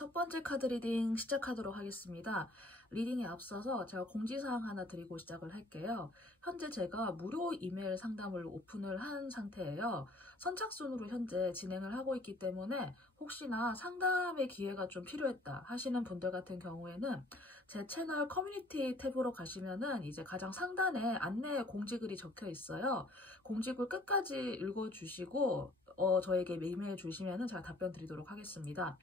첫 번째 카드 리딩 시작하도록 하겠습니다. 리딩에 앞서서 제가 공지사항 하나 드리고 시작을 할게요. 현재 제가 무료 이메일 상담을 오픈을 한 상태예요. 선착순으로 현재 진행을 하고 있기 때문에 혹시나 상담의 기회가 좀 필요했다 하시는 분들 같은 경우에는 제 채널 커뮤니티 탭으로 가시면은 이제 가장 상단에 안내 공지글이 적혀 있어요. 공지글 끝까지 읽어주시고 저에게 이메일 주시면은 제가 답변 드리도록 하겠습니다.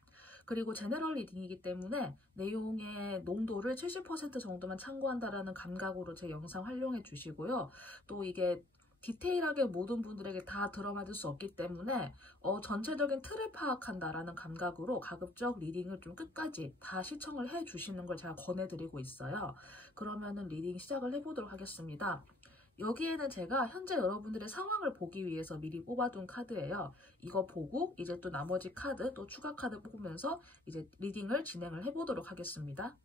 그리고 제너럴 리딩이기 때문에 내용의 농도를 70% 정도만 참고한다라는 감각으로 제 영상 활용해 주시고요. 또 이게 디테일하게 모든 분들에게 다 들어맞을 수 없기 때문에 전체적인 틀을 파악한다라는 감각으로 가급적 리딩을 좀 끝까지 다 시청을 해 주시는 걸 제가 권해드리고 있어요. 그러면은 리딩 시작을 해보도록 하겠습니다. 여기에는 제가 현재 여러분들의 상황을 보기 위해서 미리 뽑아둔 카드예요. 이거 보고 이제 또 나머지 카드, 또 추가 카드 뽑으면서 이제 리딩을 진행을 해보도록 하겠습니다.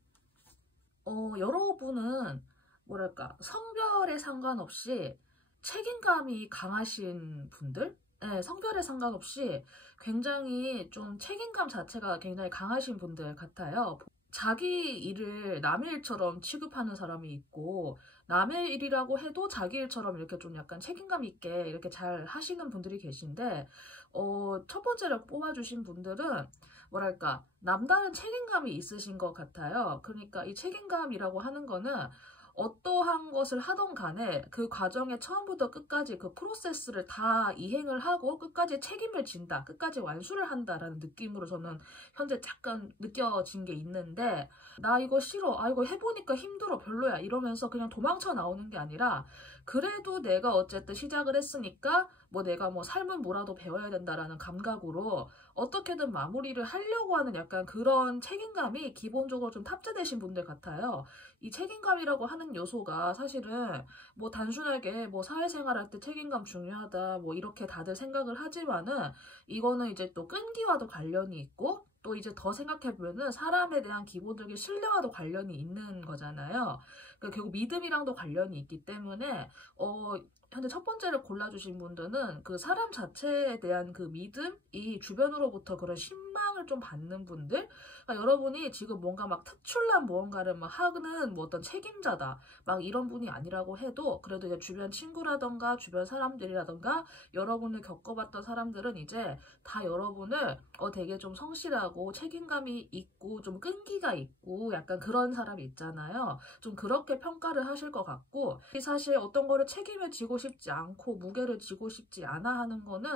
여러분은 뭐랄까 성별에 상관없이 책임감이 강하신 분들? 네, 성별에 상관없이 굉장히 좀 책임감 자체가 굉장히 강하신 분들 같아요. 자기 일을 남의 일처럼 취급하는 사람이 있고 남의 일이라고 해도 자기 일처럼 이렇게 좀 약간 책임감 있게 이렇게 잘 하시는 분들이 계신데 첫 번째로 뽑아주신 분들은 뭐랄까 남다른 책임감이 있으신 것 같아요. 그러니까 이 책임감이라고 하는 거는 어떠한 것을 하던 간에 그 과정에 처음부터 끝까지 그 프로세스를 다 이행을 하고 끝까지 책임을 진다, 끝까지 완수를 한다라는 느낌으로 저는 현재 잠깐 느껴진 게 있는데 나 이거 싫어, 아 이거 해보니까 힘들어, 별로야 이러면서 그냥 도망쳐 나오는 게 아니라 그래도 내가 어쨌든 시작을 했으니까 내가 삶은 뭐라도 배워야 된다라는 감각으로 어떻게든 마무리를 하려고 하는 약간 그런 책임감이 기본적으로 좀 탑재되신 분들 같아요. 이 책임감이라고 하는 요소가 사실은 단순하게 사회생활 할 때 책임감 중요하다 이렇게 다들 생각을 하지만은 이거는 이제 또 끈기와도 관련이 있고 또 이제 더 생각해보면은 사람에 대한 기본적인 신뢰와도 관련이 있는 거잖아요. 그러니까 결국 믿음이랑도 관련이 있기 때문에 현재 첫 번째를 골라주신 분들은 그 사람 자체에 대한 그 믿음이 주변으로부터 그런 신망을 좀 받는 분들, 그러니까 여러분이 지금 뭔가 특출난 무언가를 하는 어떤 책임자다 이런 분이 아니라고 해도 그래도 이제 주변 친구라던가 주변 사람들이라던가 여러분을 겪어봤던 사람들은 이제 다 여러분을 되게 좀 성실하고 책임감이 있고 좀 끈기가 있고 약간 그런 사람이 있잖아요. 좀 그렇게 평가를 하실 것 같고 사실 어떤 거를 책임을 지고 싶지 않고 무게를 지고 싶지 않아 하는 거는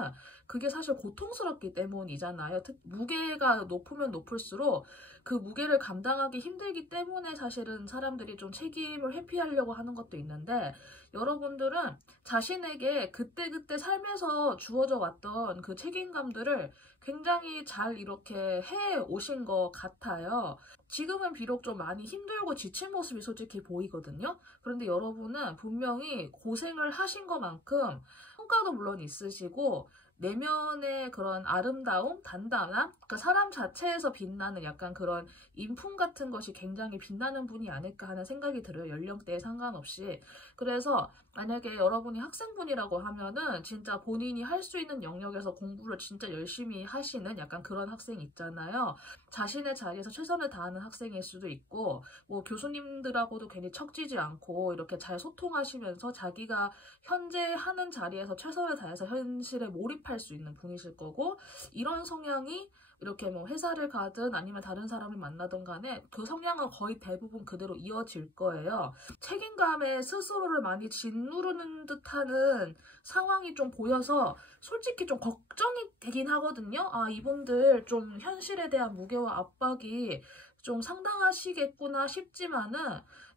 그게 사실 고통스럽기 때문이잖아요. 무게가 높으면 높을수록 그 무게를 감당하기 힘들기 때문에 사실은 사람들이 좀 책임을 회피하려고 하는 것도 있는데 여러분들은 자신에게 그때그때 삶에서 주어져 왔던 그 책임감들을 굉장히 잘 이렇게 해 오신 것 같아요. 지금은 비록 좀 많이 힘들고 지친 모습이 솔직히 보이거든요. 그런데 여러분은 분명히 고생을 하신 것만큼 성과도 물론 있으시고 내면의 그런 아름다움, 단단함, 그러니까 사람 자체에서 빛나는 약간 그런 인품 같은 것이 굉장히 빛나는 분이 아닐까 하는 생각이 들어요. 연령대에 상관없이. 그래서 만약에 여러분이 학생분이라고 하면은 진짜 본인이 할 수 있는 영역에서 공부를 진짜 열심히 하시는 약간 그런 학생 있잖아요. 자신의 자리에서 최선을 다하는 학생일 수도 있고 교수님들하고도 괜히 척지지 않고 이렇게 잘 소통하시면서 자기가 현재 하는 자리에서 최선을 다해서 현실에 몰입할 수 있는 분이실 거고 이런 성향이 이렇게 회사를 가든 아니면 다른 사람을 만나든 간에 그 성향은 거의 대부분 그대로 이어질 거예요. 책임감에 스스로를 많이 짓누르는 듯하는 상황이 좀 보여서 솔직히 좀 걱정이 되긴 하거든요. 아, 이분들 좀 현실에 대한 무게와 압박이 좀 상당하시겠구나 싶지만은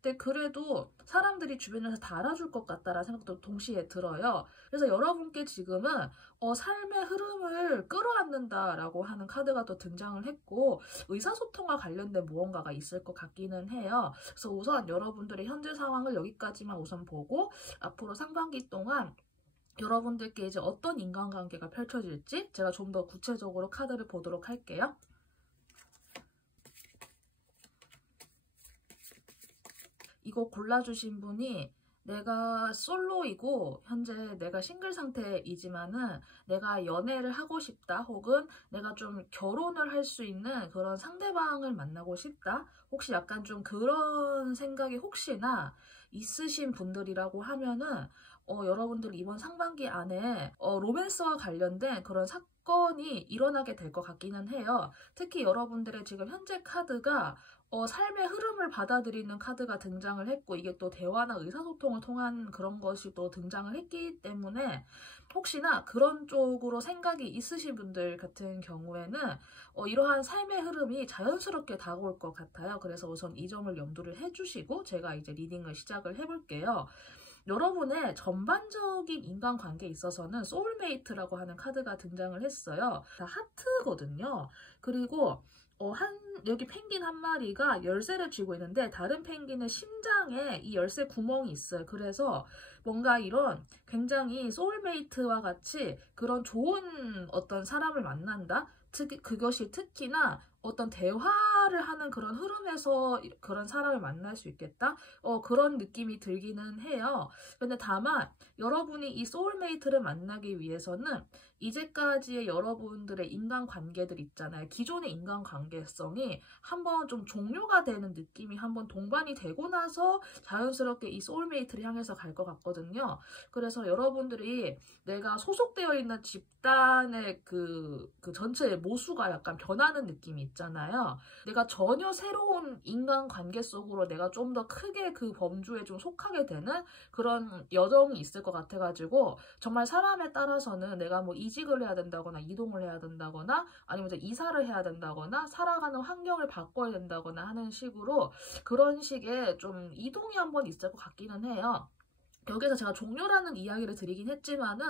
근데 그래도 사람들이 주변에서 다 알아줄 것 같다라는 생각도 동시에 들어요. 그래서 여러분께 지금은 삶의 흐름을 끌어안는다라고 하는 카드가 또 등장을 했고 의사소통과 관련된 무언가가 있을 것 같기는 해요. 그래서 우선 여러분들의 현재 상황을 여기까지만 우선 보고 앞으로 상반기 동안 여러분들께 이제 어떤 인간관계가 펼쳐질지 제가 좀 더 구체적으로 카드를 보도록 할게요. 이거 골라주신 분이 내가 솔로이고 현재 내가 싱글 상태이지만은 내가 연애를 하고 싶다, 혹은 내가 좀 결혼을 할 수 있는 그런 상대방을 만나고 싶다, 혹시 약간 좀 그런 생각이 혹시나 있으신 분들이라고 하면은 여러분들 이번 상반기 안에 로맨스와 관련된 그런 사건이 일어나게 될 것 같기는 해요. 특히 여러분들의 지금 현재 카드가 삶의 흐름을 받아들이는 카드가 등장을 했고, 이게 또 대화나 의사소통을 통한 그런 것이 또 등장을 했기 때문에 혹시나 그런 쪽으로 생각이 있으신 분들 같은 경우에는 이러한 삶의 흐름이 자연스럽게 다가올 것 같아요. 그래서 우선 이 점을 염두를 해주시고 제가 이제 리딩을 시작을 해볼게요. 여러분의 전반적인 인간관계에 있어서는 소울메이트라고 하는 카드가 등장을 했어요. 다 하트거든요. 그리고 여기 펭귄 한 마리가 열쇠를 쥐고 있는데, 다른 펭귄의 심장에 이 열쇠 구멍이 있어요. 그래서 뭔가 이런 굉장히 소울메이트와 같이 그런 좋은 어떤 사람을 만난다? 그것이 특히나 어떤 대화를 하는 그런 흐름에서 그런 사람을 만날 수 있겠다? 그런 느낌이 들기는 해요. 근데 다만 여러분이 이 소울메이트를 만나기 위해서는 이제까지의 여러분들의 인간관계들 있잖아요. 기존의 인간관계성이 한번 좀 종료가 되는 느낌이 한번 동반이 되고 나서 자연스럽게 이 소울메이트를 향해서 갈 것 같거든요. 그래서 여러분들이 내가 소속되어 있는 집단의 그 전체의 모수가 약간 변하는 느낌이 있잖아요. 내가 전혀 새로운 인간관계 속으로 내가 좀 더 크게 그 범주에 좀 속하게 되는 그런 여정이 있을 것 같아가지고, 정말 사람에 따라서는 내가 뭐 이직을 해야 된다거나 이동을 해야 된다거나 아니면 이제 이사를 해야 된다거나 살아가는 환경을 바꿔야 된다거나 하는 식으로 그런 식의 좀 이동이 한번 있을 것 같기는 해요. 여기서 제가 종료라는 이야기를 드리긴 했지만은,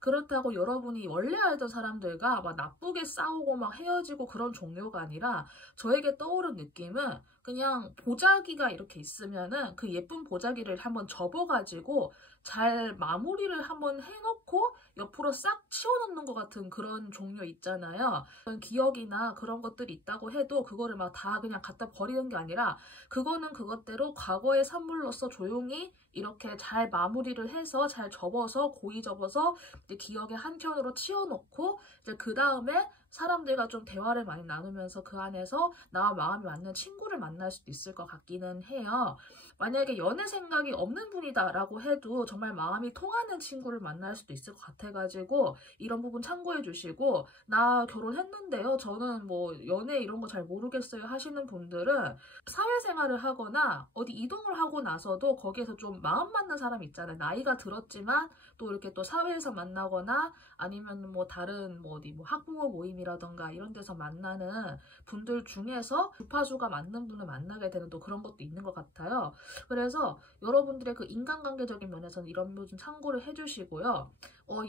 그렇다고 여러분이 원래 알던 사람들과 막 나쁘게 싸우고 막 헤어지고 그런 종료가 아니라, 저에게 떠오른 느낌은 그냥 보자기가 이렇게 있으면은 그 예쁜 보자기를 한번 접어가지고 잘 마무리를 한번 해놓고 옆으로 싹 치워놓는 것 같은 그런 종류 있잖아요. 그런 기억이나 그런 것들이 있다고 해도 그거를 막 다 그냥 갖다 버리는 게 아니라, 그거는 그것대로 과거의 산물로서 조용히 이렇게 잘 마무리를 해서 잘 접어서 고이 접어서 이제 기억의 한 켠으로 치워놓고, 이제 그 다음에 사람들과 좀 대화를 많이 나누면서 그 안에서 나와 마음이 맞는 친구를 만날 수도 있을 것 같기는 해요. 만약에 연애 생각이 없는 분이다라고 해도 정말 마음이 통하는 친구를 만날 수도 있을 것 같아가지고 이런 부분 참고해 주시고, 나 결혼했는데요, 저는 뭐 연애 이런 거 잘 모르겠어요 하시는 분들은 사회생활을 하거나 어디 이동을 하고 나서도 거기에서 좀 마음 맞는 사람이 있잖아요. 나이가 들었지만 또 이렇게 또 사회에서 만나거나 아니면 뭐 다른 뭐 어디 뭐 학부모 모임이라던가 이런 데서 만나는 분들 중에서 주파수가 맞는 분을 만나게 되는 또 그런 것도 있는 것 같아요. 그래서 여러분들의 그 인간관계적인 면에서는 이런 부분 참고를 해주시고요.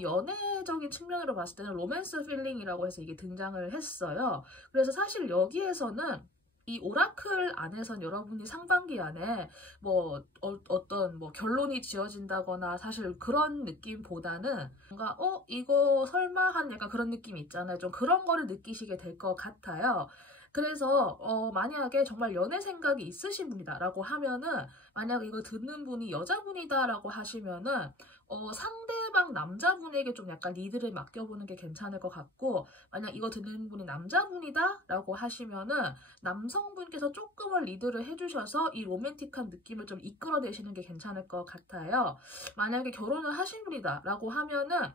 연애적인 측면으로 봤을 때는 로맨스 필링이라고 해서 이게 등장을 했어요. 그래서 사실 여기에서는 이 오라클 안에선 여러분이 상반기 안에 뭐 어떤 뭐 결론이 지어진다거나 사실 그런 느낌보다는 뭔가 이거 설마 한 약간 그런 느낌이 있잖아요. 좀 그런 거를 느끼시게 될 것 같아요. 그래서 만약에 정말 연애 생각이 있으신 분이다라고 하면은, 만약 이거 듣는 분이 여자분이다라고 하시면은 상대방 남자분에게 좀 약간 리드를 맡겨보는 게 괜찮을 것 같고, 만약 이거 듣는 분이 남자분이다라고 하시면은 남성분께서 조금은 리드를 해주셔서 이 로맨틱한 느낌을 좀 이끌어내시는 게 괜찮을 것 같아요. 만약에 결혼을 하신 분이다라고 하면은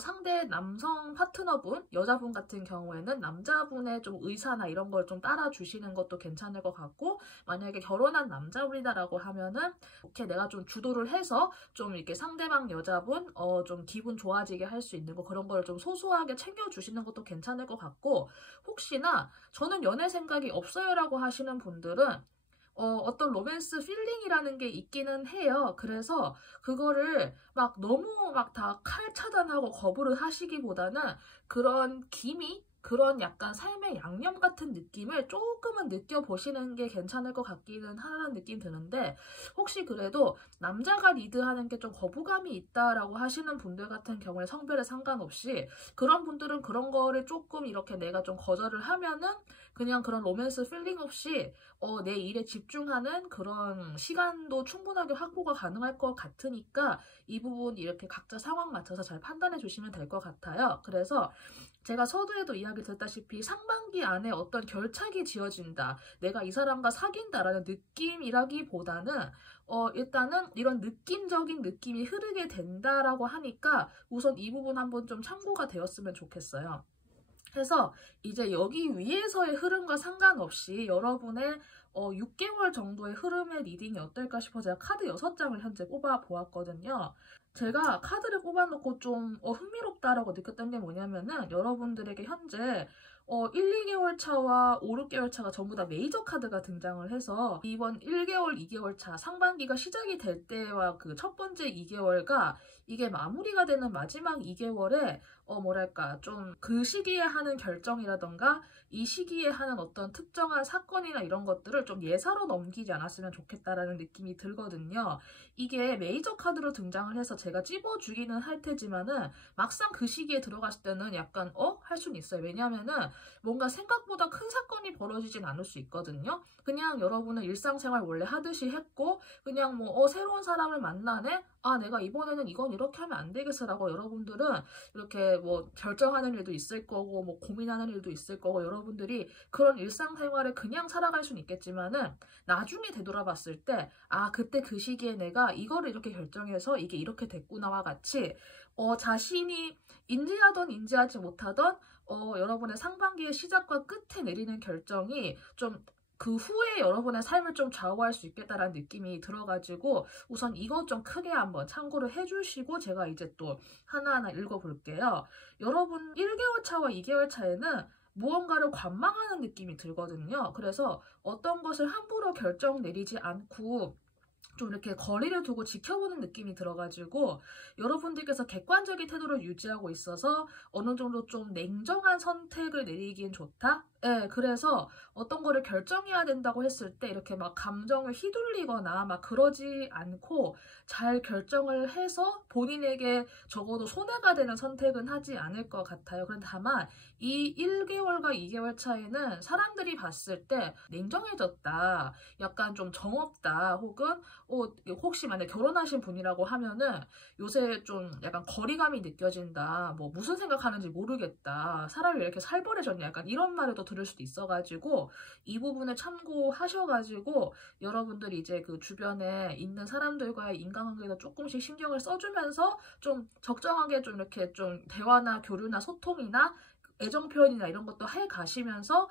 상대 남성 파트너분, 여자분 같은 경우에는 남자분의 좀 의사나 이런 걸 좀 따라주시는 것도 괜찮을 것 같고, 만약에 결혼한 남자분이다라고 하면은 이렇게 내가 좀 주도를 해서 좀 이렇게 상대방 여자분 좀 기분 좋아지게 할 수 있는 거, 그런 걸 좀 소소하게 챙겨주시는 것도 괜찮을 것 같고, 혹시나 저는 연애 생각이 없어요라고 하시는 분들은 어떤 로맨스 필링이라는 게 있기는 해요. 그래서 그거를 막 너무 막 다 칼 차단하고 거부를 하시기보다는 그런 기미? 그런 약간 삶의 양념 같은 느낌을 조금은 느껴보시는 게 괜찮을 것 같기는 하는 느낌 드는데, 혹시 그래도 남자가 리드하는 게 좀 거부감이 있다라고 하시는 분들 같은 경우에 성별에 상관없이 그런 분들은 그런 거를 조금 이렇게 내가 좀 거절을 하면은 그냥 그런 로맨스 필링 없이 내 일에 집중하는 그런 시간도 충분하게 확보가 가능할 것 같으니까 이 부분 이렇게 각자 상황 맞춰서 잘 판단해 주시면 될 것 같아요. 그래서 제가 서두에도 이야기 드렸다시피 상반기 안에 어떤 결착이 지어진다, 내가 이 사람과 사귄다라는 느낌이라기보다는 일단은 이런 느낌적인 느낌이 흐르게 된다라고 하니까 우선 이 부분 한번 좀 참고가 되었으면 좋겠어요. 해서 이제 여기 위에서의 흐름과 상관없이 여러분의 6개월 정도의 흐름의 리딩이 어떨까 싶어 제가 카드 6장을 현재 뽑아 보았거든요. 제가 카드를 뽑아놓고 좀 흥미롭다라고 느꼈던 게 뭐냐면은 여러분들에게 현재 1, 2개월 차와 5, 6개월 차가 전부 다 메이저 카드가 등장을 해서 이번 1개월, 2개월 차 상반기가 시작이 될 때와 그 첫 번째 2개월과 이게 마무리가 되는 마지막 2개월에 뭐랄까 좀 그 시기에 하는 결정이라던가 이 시기에 하는 어떤 특정한 사건이나 이런 것들을 좀 예사로 넘기지 않았으면 좋겠다라는 느낌이 들거든요. 이게 메이저 카드로 등장을 해서 제가 찝어주기는 할 테지만은 막상 그 시기에 들어갔을 때는 약간 할 수는 있어요. 왜냐면은 뭔가 생각보다 큰 사건이 벌어지진 않을 수 있거든요. 그냥 여러분은 일상생활 원래 하듯이 했고 그냥 뭐 새로운 사람을 만나네? 아, 내가 이번에는 이건 이렇게 하면 안 되겠어라고 여러분들은 이렇게 뭐 결정하는 일도 있을 거고 뭐 고민하는 일도 있을 거고 여러분들이 그런 일상생활을 그냥 살아갈 수는 있겠지만은 나중에 되돌아봤을 때 아, 그때 그 시기에 내가 이거를 이렇게 결정해서 이게 이렇게 됐구나와 같이 자신이 인지하던 인지하지 못하던 여러분의 상반기의 시작과 끝에 내리는 결정이 좀 그 후에 여러분의 삶을 좀 좌우할 수 있겠다라는 느낌이 들어가지고 우선 이것 좀 크게 한번 참고를 해주시고 제가 이제 또 하나하나 읽어볼게요. 여러분 1개월 차와 2개월 차에는 무언가를 관망하는 느낌이 들거든요. 그래서 어떤 것을 함부로 결정 내리지 않고 좀 이렇게 거리를 두고 지켜보는 느낌이 들어가지고 여러분들께서 객관적인 태도를 유지하고 있어서 어느 정도 좀 냉정한 선택을 내리기엔 좋다? 네, 그래서 어떤 거를 결정해야 된다고 했을 때 이렇게 막 감정을 휘둘리거나 막 그러지 않고 잘 결정을 해서 본인에게 적어도 손해가 되는 선택은 하지 않을 것 같아요. 그런데 다만 이 1개월과 2개월 차에는 사람들이 봤을 때 냉정해졌다, 약간 좀 정없다, 혹은 혹시 만약 결혼하신 분이라고 하면은 요새 좀 약간 거리감이 느껴진다, 뭐 무슨 생각하는지 모르겠다, 사람이 왜 이렇게 살벌해졌냐, 약간 이런 말을 또 들을 수도 있어가지고 이 부분을 참고하셔가지고 여러분들이 이제 그 주변에 있는 사람들과의 인간관계도 조금씩 신경을 써주면서 좀 적정하게 좀 이렇게 좀 대화나 교류나 소통이나 애정 표현이나 이런 것도 해 가시면서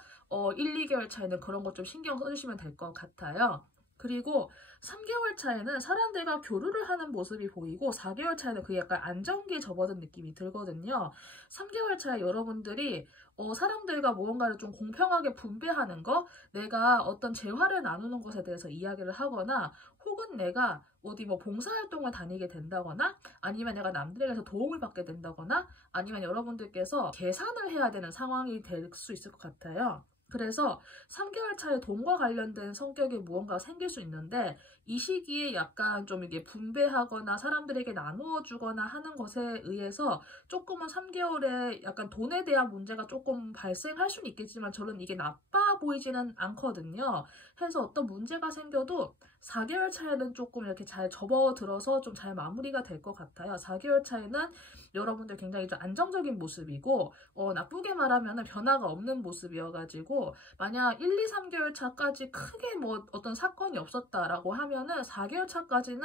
1, 2개월 차에는 그런 것 좀 신경 써주시면 될 것 같아요. 그리고 3개월 차에는 사람들과 교류를 하는 모습이 보이고 4개월 차에는 그게 약간 안정기에 접어든 느낌이 들거든요. 3개월 차에 여러분들이 사람들과 무언가를 좀 공평하게 분배하는 거, 내가 어떤 재화를 나누는 것에 대해서 이야기를 하거나 혹은 내가 어디 뭐 봉사활동을 다니게 된다거나 아니면 내가 남들에게서 도움을 받게 된다거나 아니면 여러분들께서 계산을 해야 되는 상황이 될 수 있을 것 같아요. 그래서 3개월 차에 돈과 관련된 성격의 무언가가 생길 수 있는데 이 시기에 약간 좀 이게 분배하거나 사람들에게 나누어 주거나 하는 것에 의해서 조금은 3개월에 약간 돈에 대한 문제가 조금 발생할 수는 있겠지만 저는 이게 나빠 보이지는 않거든요. 해서 어떤 문제가 생겨도 4개월 차에는 조금 이렇게 잘 접어들어서 좀 잘 마무리가 될 것 같아요. 4개월 차에는 여러분들 굉장히 좀 안정적인 모습이고 나쁘게 말하면 변화가 없는 모습이어가지고 만약 1, 2, 3개월 차까지 크게 뭐 어떤 사건이 없었다라고 하면은 4개월 차까지는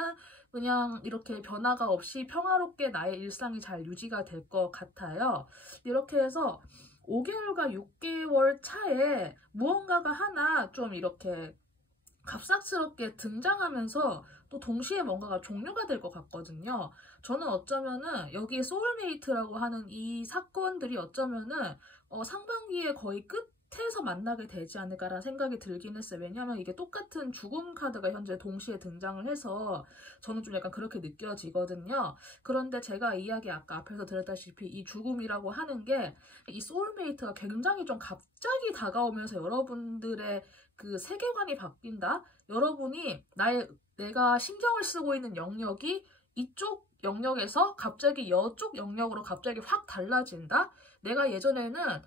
그냥 이렇게 변화가 없이 평화롭게 나의 일상이 잘 유지가 될 것 같아요. 이렇게 해서 5개월과 6개월 차에 무언가가 하나 좀 이렇게 갑작스럽게 등장하면서 또 동시에 뭔가가 종료가 될 것 같거든요. 저는 어쩌면은 여기 소울메이트라고 하는 이 사건들이 어쩌면은 상반기의 거의 끝 밑에서 만나게 되지 않을까라는 생각이 들긴 했어요. 왜냐하면 이게 똑같은 죽음 카드가 현재 동시에 등장을 해서 저는 좀 약간 그렇게 느껴지거든요. 그런데 제가 이야기 아까 앞에서 드렸다시피 이 죽음이라고 하는 게 이 소울메이트가 굉장히 좀 갑자기 다가오면서 여러분들의 그 세계관이 바뀐다? 여러분이 내가 신경을 쓰고 있는 영역이 이쪽 영역에서 갑자기 이쪽 영역으로 갑자기 확 달라진다? 내가 예전에는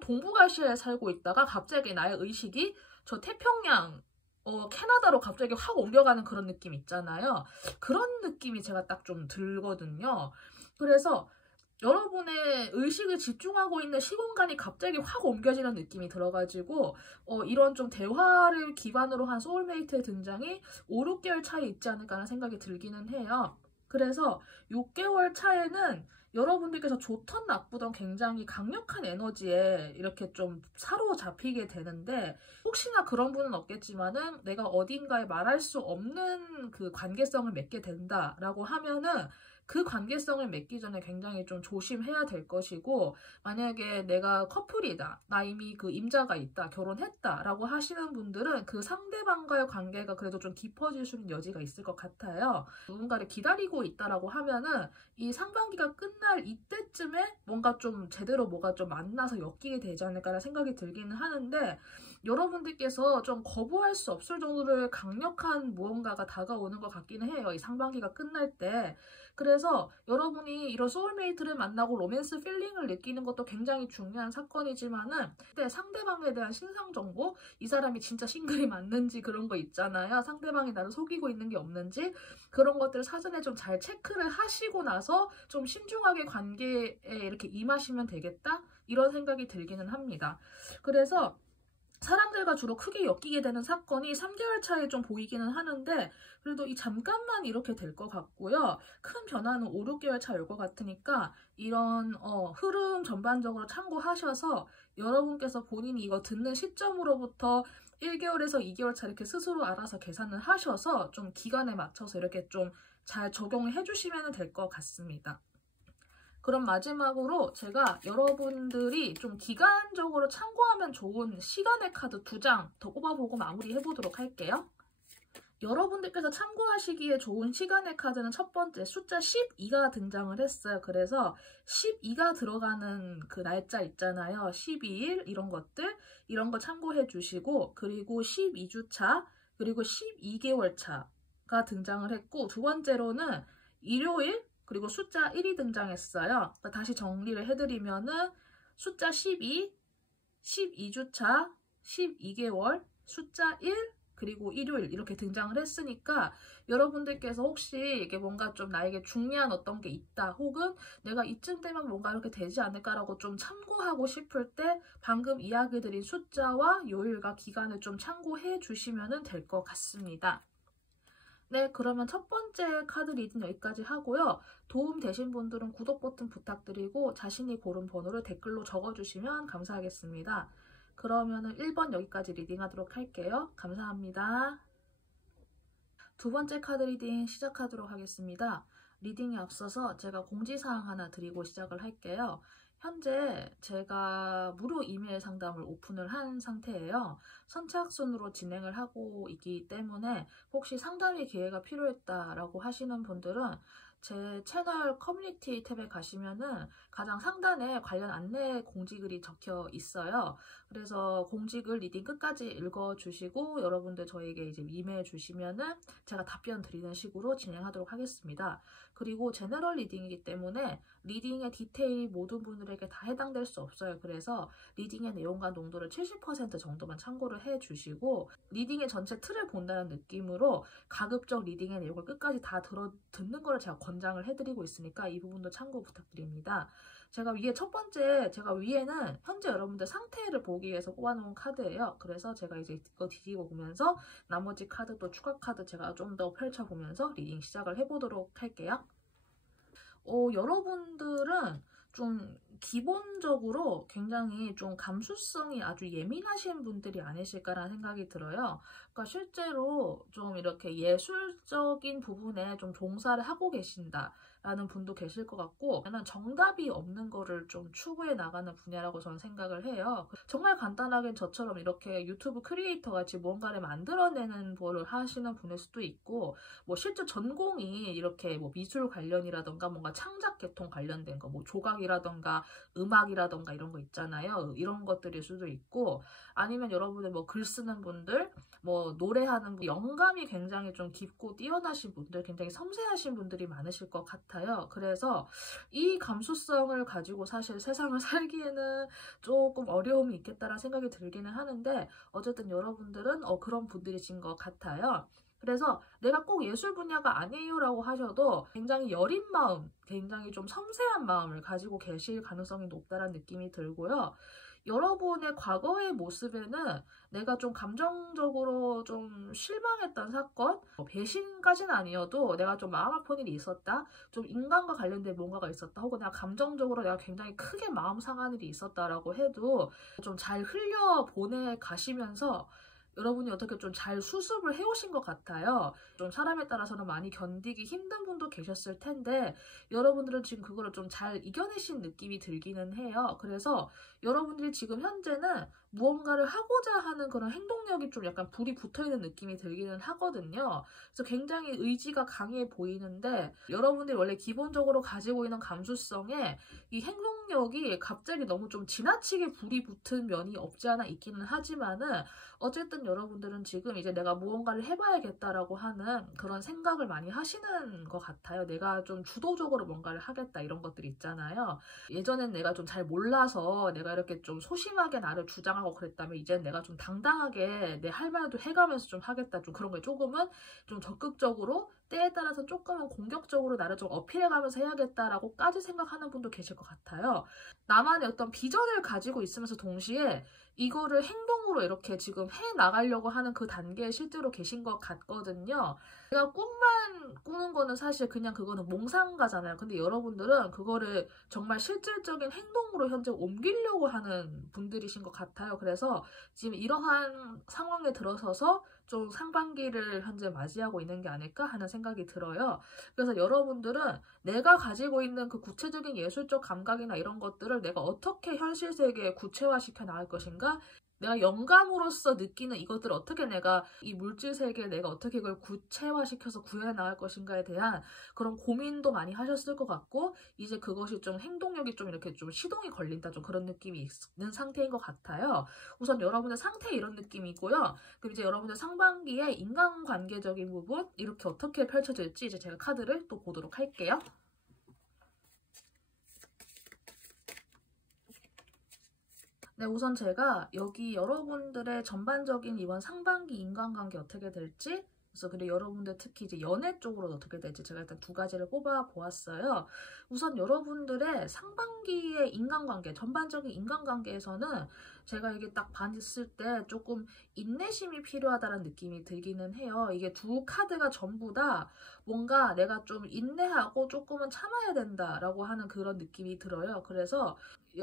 동북아시아에 살고 있다가 갑자기 나의 의식이 저 태평양 캐나다로 갑자기 확 옮겨가는 그런 느낌 있잖아요. 그런 느낌이 제가 딱 좀 들거든요. 그래서 여러분의 의식을 집중하고 있는 시공간이 갑자기 확 옮겨지는 느낌이 들어가지고 이런 좀 대화를 기반으로 한 소울메이트의 등장이 5, 6개월 차이 있지 않을까 하는 생각이 들기는 해요. 그래서 6개월 차에는 여러분들께서 좋던 나쁘던 굉장히 강력한 에너지에 이렇게 좀 사로잡히게 되는데 혹시나 그런 분은 없겠지만은 내가 어딘가에 말할 수 없는 그 관계성을 맺게 된다라고 하면은 그 관계성을 맺기 전에 굉장히 좀 조심해야 될 것이고 만약에 내가 커플이다, 나 이미 그 임자가 있다, 결혼했다 라고 하시는 분들은 그 상대방과의 관계가 그래도 좀 깊어질 수 있는 여지가 있을 것 같아요. 누군가를 기다리고 있다라고 하면은 이 상반기가 끝날 이때쯤에 뭔가 좀 제대로 뭐가 좀 만나서 엮이게 되지 않을까라는 생각이 들기는 하는데 여러분들께서 좀 거부할 수 없을 정도로 강력한 무언가가 다가오는 것 같기는 해요. 이 상반기가 끝날 때. 그래서 여러분이 이런 소울메이트를 만나고 로맨스 필링을 느끼는 것도 굉장히 중요한 사건이지만은 그때 상대방에 대한 신상정보, 이 사람이 진짜 싱글이 맞는지 그런 거 있잖아요. 상대방이 나를 속이고 있는 게 없는지 그런 것들을 사전에 좀 잘 체크를 하시고 나서 좀 신중하게 관계에 이렇게 임하시면 되겠다? 이런 생각이 들기는 합니다. 그래서 사람들과 주로 크게 엮이게 되는 사건이 3개월 차에 좀 보이기는 하는데 그래도 이 잠깐만 이렇게 될 것 같고요. 큰 변화는 5, 6개월 차일 것 같으니까 이런 흐름 전반적으로 참고하셔서 여러분께서 본인이 이거 듣는 시점으로부터 1개월에서 2개월 차 이렇게 스스로 알아서 계산을 하셔서 좀 기간에 맞춰서 이렇게 좀 잘 적용을 해주시면 될 것 같습니다. 그럼 마지막으로 제가 여러분들이 좀 기간적으로 참고하면 좋은 시간의 카드 2장 더 뽑아보고 마무리해보도록 할게요. 여러분들께서 참고하시기에 좋은 시간의 카드는 첫 번째 숫자 12가 등장을 했어요. 그래서 12가 들어가는 그 날짜 있잖아요. 12일 이런 거 참고해 주시고 그리고 12주차 그리고 12개월 차가 등장을 했고 두 번째로는 일요일 그리고 숫자 1이 등장했어요. 다시 정리를 해드리면은 숫자 12, 12주차, 12개월, 숫자 1, 그리고 일요일 이렇게 등장을 했으니까 여러분들께서 혹시 이게 뭔가 좀 나에게 중요한 어떤 게 있다 혹은 내가 이쯤 되면 뭔가 이렇게 되지 않을까라고 좀 참고하고 싶을 때 방금 이야기 드린 숫자와 요일과 기간을 좀 참고해 주시면 될 것 같습니다. 네, 그러면 첫 번째 카드 리딩 여기까지 하고요. 도움 되신 분들은 구독 버튼 부탁드리고 자신이 고른 번호를 댓글로 적어주시면 감사하겠습니다. 그러면은 1번 여기까지 리딩하도록 할게요. 감사합니다. 두 번째 카드 리딩 시작하도록 하겠습니다. 리딩에 앞서서 제가 공지사항 하나 드리고 시작을 할게요. 현재 제가 무료 이메일 상담을 오픈을 한 상태예요. 선착순으로 진행을 하고 있기 때문에 혹시 상담의 기회가 필요했다라고 하시는 분들은 제 채널 커뮤니티 탭에 가시면은 가장 상단에 관련 안내 공지글이 적혀 있어요. 그래서 공지글 리딩 끝까지 읽어주시고 여러분들 저에게 이제 이메일 주시면은 제가 답변 드리는 식으로 진행하도록 하겠습니다. 그리고 제너럴 리딩이기 때문에 리딩의 디테일이 모든 분들에게 다 해당될 수 없어요. 그래서 리딩의 내용과 농도를 70% 정도만 참고를 해주시고 리딩의 전체 틀을 본다는 느낌으로 가급적 리딩의 내용을 끝까지 다 듣는 걸 제가 권장을 해드리고 있으니까 이 부분도 참고 부탁드립니다. 제가 위에는 현재 여러분들 상태를 보기 위해서 뽑아놓은 카드예요. 그래서 제가 이제 이거 뒤집어 보면서 나머지 카드 또 추가 카드 제가 좀 더 펼쳐보면서 리딩 시작을 해보도록 할게요. 여러분들은 좀 기본적으로 굉장히 좀 감수성이 아주 예민하신 분들이 아니실까라는 생각이 들어요. 그러니까 실제로 좀 이렇게 예술적인 부분에 좀 종사를 하고 계신다. 라는 분도 계실 것 같고, 저는 정답이 없는 거를 좀 추구해 나가는 분야라고 저는 생각을 해요. 정말 간단하게 저처럼 이렇게 유튜브 크리에이터 같이 뭔가를 만들어내는 거를 하시는 분일 수도 있고, 뭐 실제 전공이 이렇게 뭐 미술 관련이라던가 뭔가 창작 계통 관련된 거, 뭐 조각이라던가 음악이라던가 이런 거 있잖아요. 이런 것들일 수도 있고, 아니면 여러분들 뭐 글 쓰는 분들, 뭐 노래하는 분, 영감이 굉장히 좀 깊고 뛰어나신 분들, 굉장히 섬세하신 분들이 많으실 것 같아요. 그래서 이 감수성을 가지고 사실 세상을 살기에는 조금 어려움이 있겠다라는 생각이 들기는 하는데, 어쨌든 여러분들은 그런 분들이신 것 같아요. 그래서 내가 꼭 예술 분야가 아니에요 라고 하셔도 굉장히 여린 마음, 굉장히 좀 섬세한 마음을 가지고 계실 가능성이 높다는 느낌이 들고요. 여러분의 과거의 모습에는 내가 좀 감정적으로 좀 실망했던 사건, 배신까지는 아니어도 내가 좀 마음 아픈 일이 있었다, 좀 인간과 관련된 뭔가가 있었다, 혹은 내가 감정적으로 내가 굉장히 크게 마음 상한 일이 있었다라고 해도 좀 잘 흘려보내 가시면서 여러분이 어떻게 좀 잘 수습을 해오신 것 같아요. 좀 사람에 따라서는 많이 견디기 힘든 분도 계셨을 텐데 여러분들은 지금 그거를 좀 잘 이겨내신 느낌이 들기는 해요. 그래서 여러분들이 지금 현재는 무언가를 하고자 하는 그런 행동력이 좀 약간 불이 붙어있는 느낌이 들기는 하거든요. 그래서 굉장히 의지가 강해 보이는데 여러분들이 원래 기본적으로 가지고 있는 감수성에 이 행동력이 갑자기 너무 좀 지나치게 불이 붙은 면이 없지 않아 있기는 하지만은 어쨌든 여러분들은 지금 이제 내가 무언가를 해봐야겠다라고 하는 그런 생각을 많이 하시는 것 같아요. 내가 좀 주도적으로 뭔가를 하겠다 이런 것들이 있잖아요. 예전엔 내가 좀 잘 몰라서 내가 이렇게 좀 소심하게 나를 주장하고 그랬다면 이제는 내가 좀 당당하게 내 할 말도 해가면서 좀 하겠다. 좀 그런 거 조금은 좀 적극적으로 때에 따라서 조금은 공격적으로 나를 좀 어필해가면서 해야겠다라고까지 생각하는 분도 계실 것 같아요. 나만의 어떤 비전을 가지고 있으면서 동시에 이거를 행동으로 이렇게 지금 해 나가려고 하는 그 단계에 실제로 계신 것 같거든요. 내가 꿈만 꾸는 거는 사실 그냥 그거는 몽상가잖아요. 근데 여러분들은 그거를 정말 실질적인 행동으로 현재 옮기려고 하는 분들이신 것 같아요. 그래서 지금 이러한 상황에 들어서서 좀 상반기를 현재 맞이하고 있는 게 아닐까 하는 생각이 들어요. 그래서 여러분들은 내가 가지고 있는 그 구체적인 예술적 감각이나 이런 것들을 내가 어떻게 현실 세계에 구체화시켜 나갈 것인가? 내가 영감으로서 느끼는 이것들을 어떻게 내가 이 물질 세계에 내가 어떻게 이걸 구체화시켜서 구현해 나갈 것인가에 대한 그런 고민도 많이 하셨을 것 같고, 이제 그것이 좀 행동력이 좀 이렇게 좀 시동이 걸린다, 좀 그런 느낌이 있는 상태인 것 같아요. 우선 여러분의 상태 이런 느낌이고요. 그럼 이제 여러분의 상반기에 인간관계적인 부분 이렇게 어떻게 펼쳐질지 이제 제가 카드를 또 보도록 할게요. 네, 우선 제가 여기 여러분들의 전반적인 이번 상반기 인간관계 어떻게 될지, 그래서 그리고 여러분들 특히 이제 연애 쪽으로 어떻게 될지 제가 일단 두 가지를 뽑아 보았어요. 우선 여러분들의 상반기의 인간관계, 전반적인 인간관계에서는 제가 이게 딱 봤을 때 조금 인내심이 필요하다는 느낌이 들기는 해요. 이게 두 카드가 전부 다 뭔가 내가 좀 인내하고 조금은 참아야 된다라고 하는 그런 느낌이 들어요. 그래서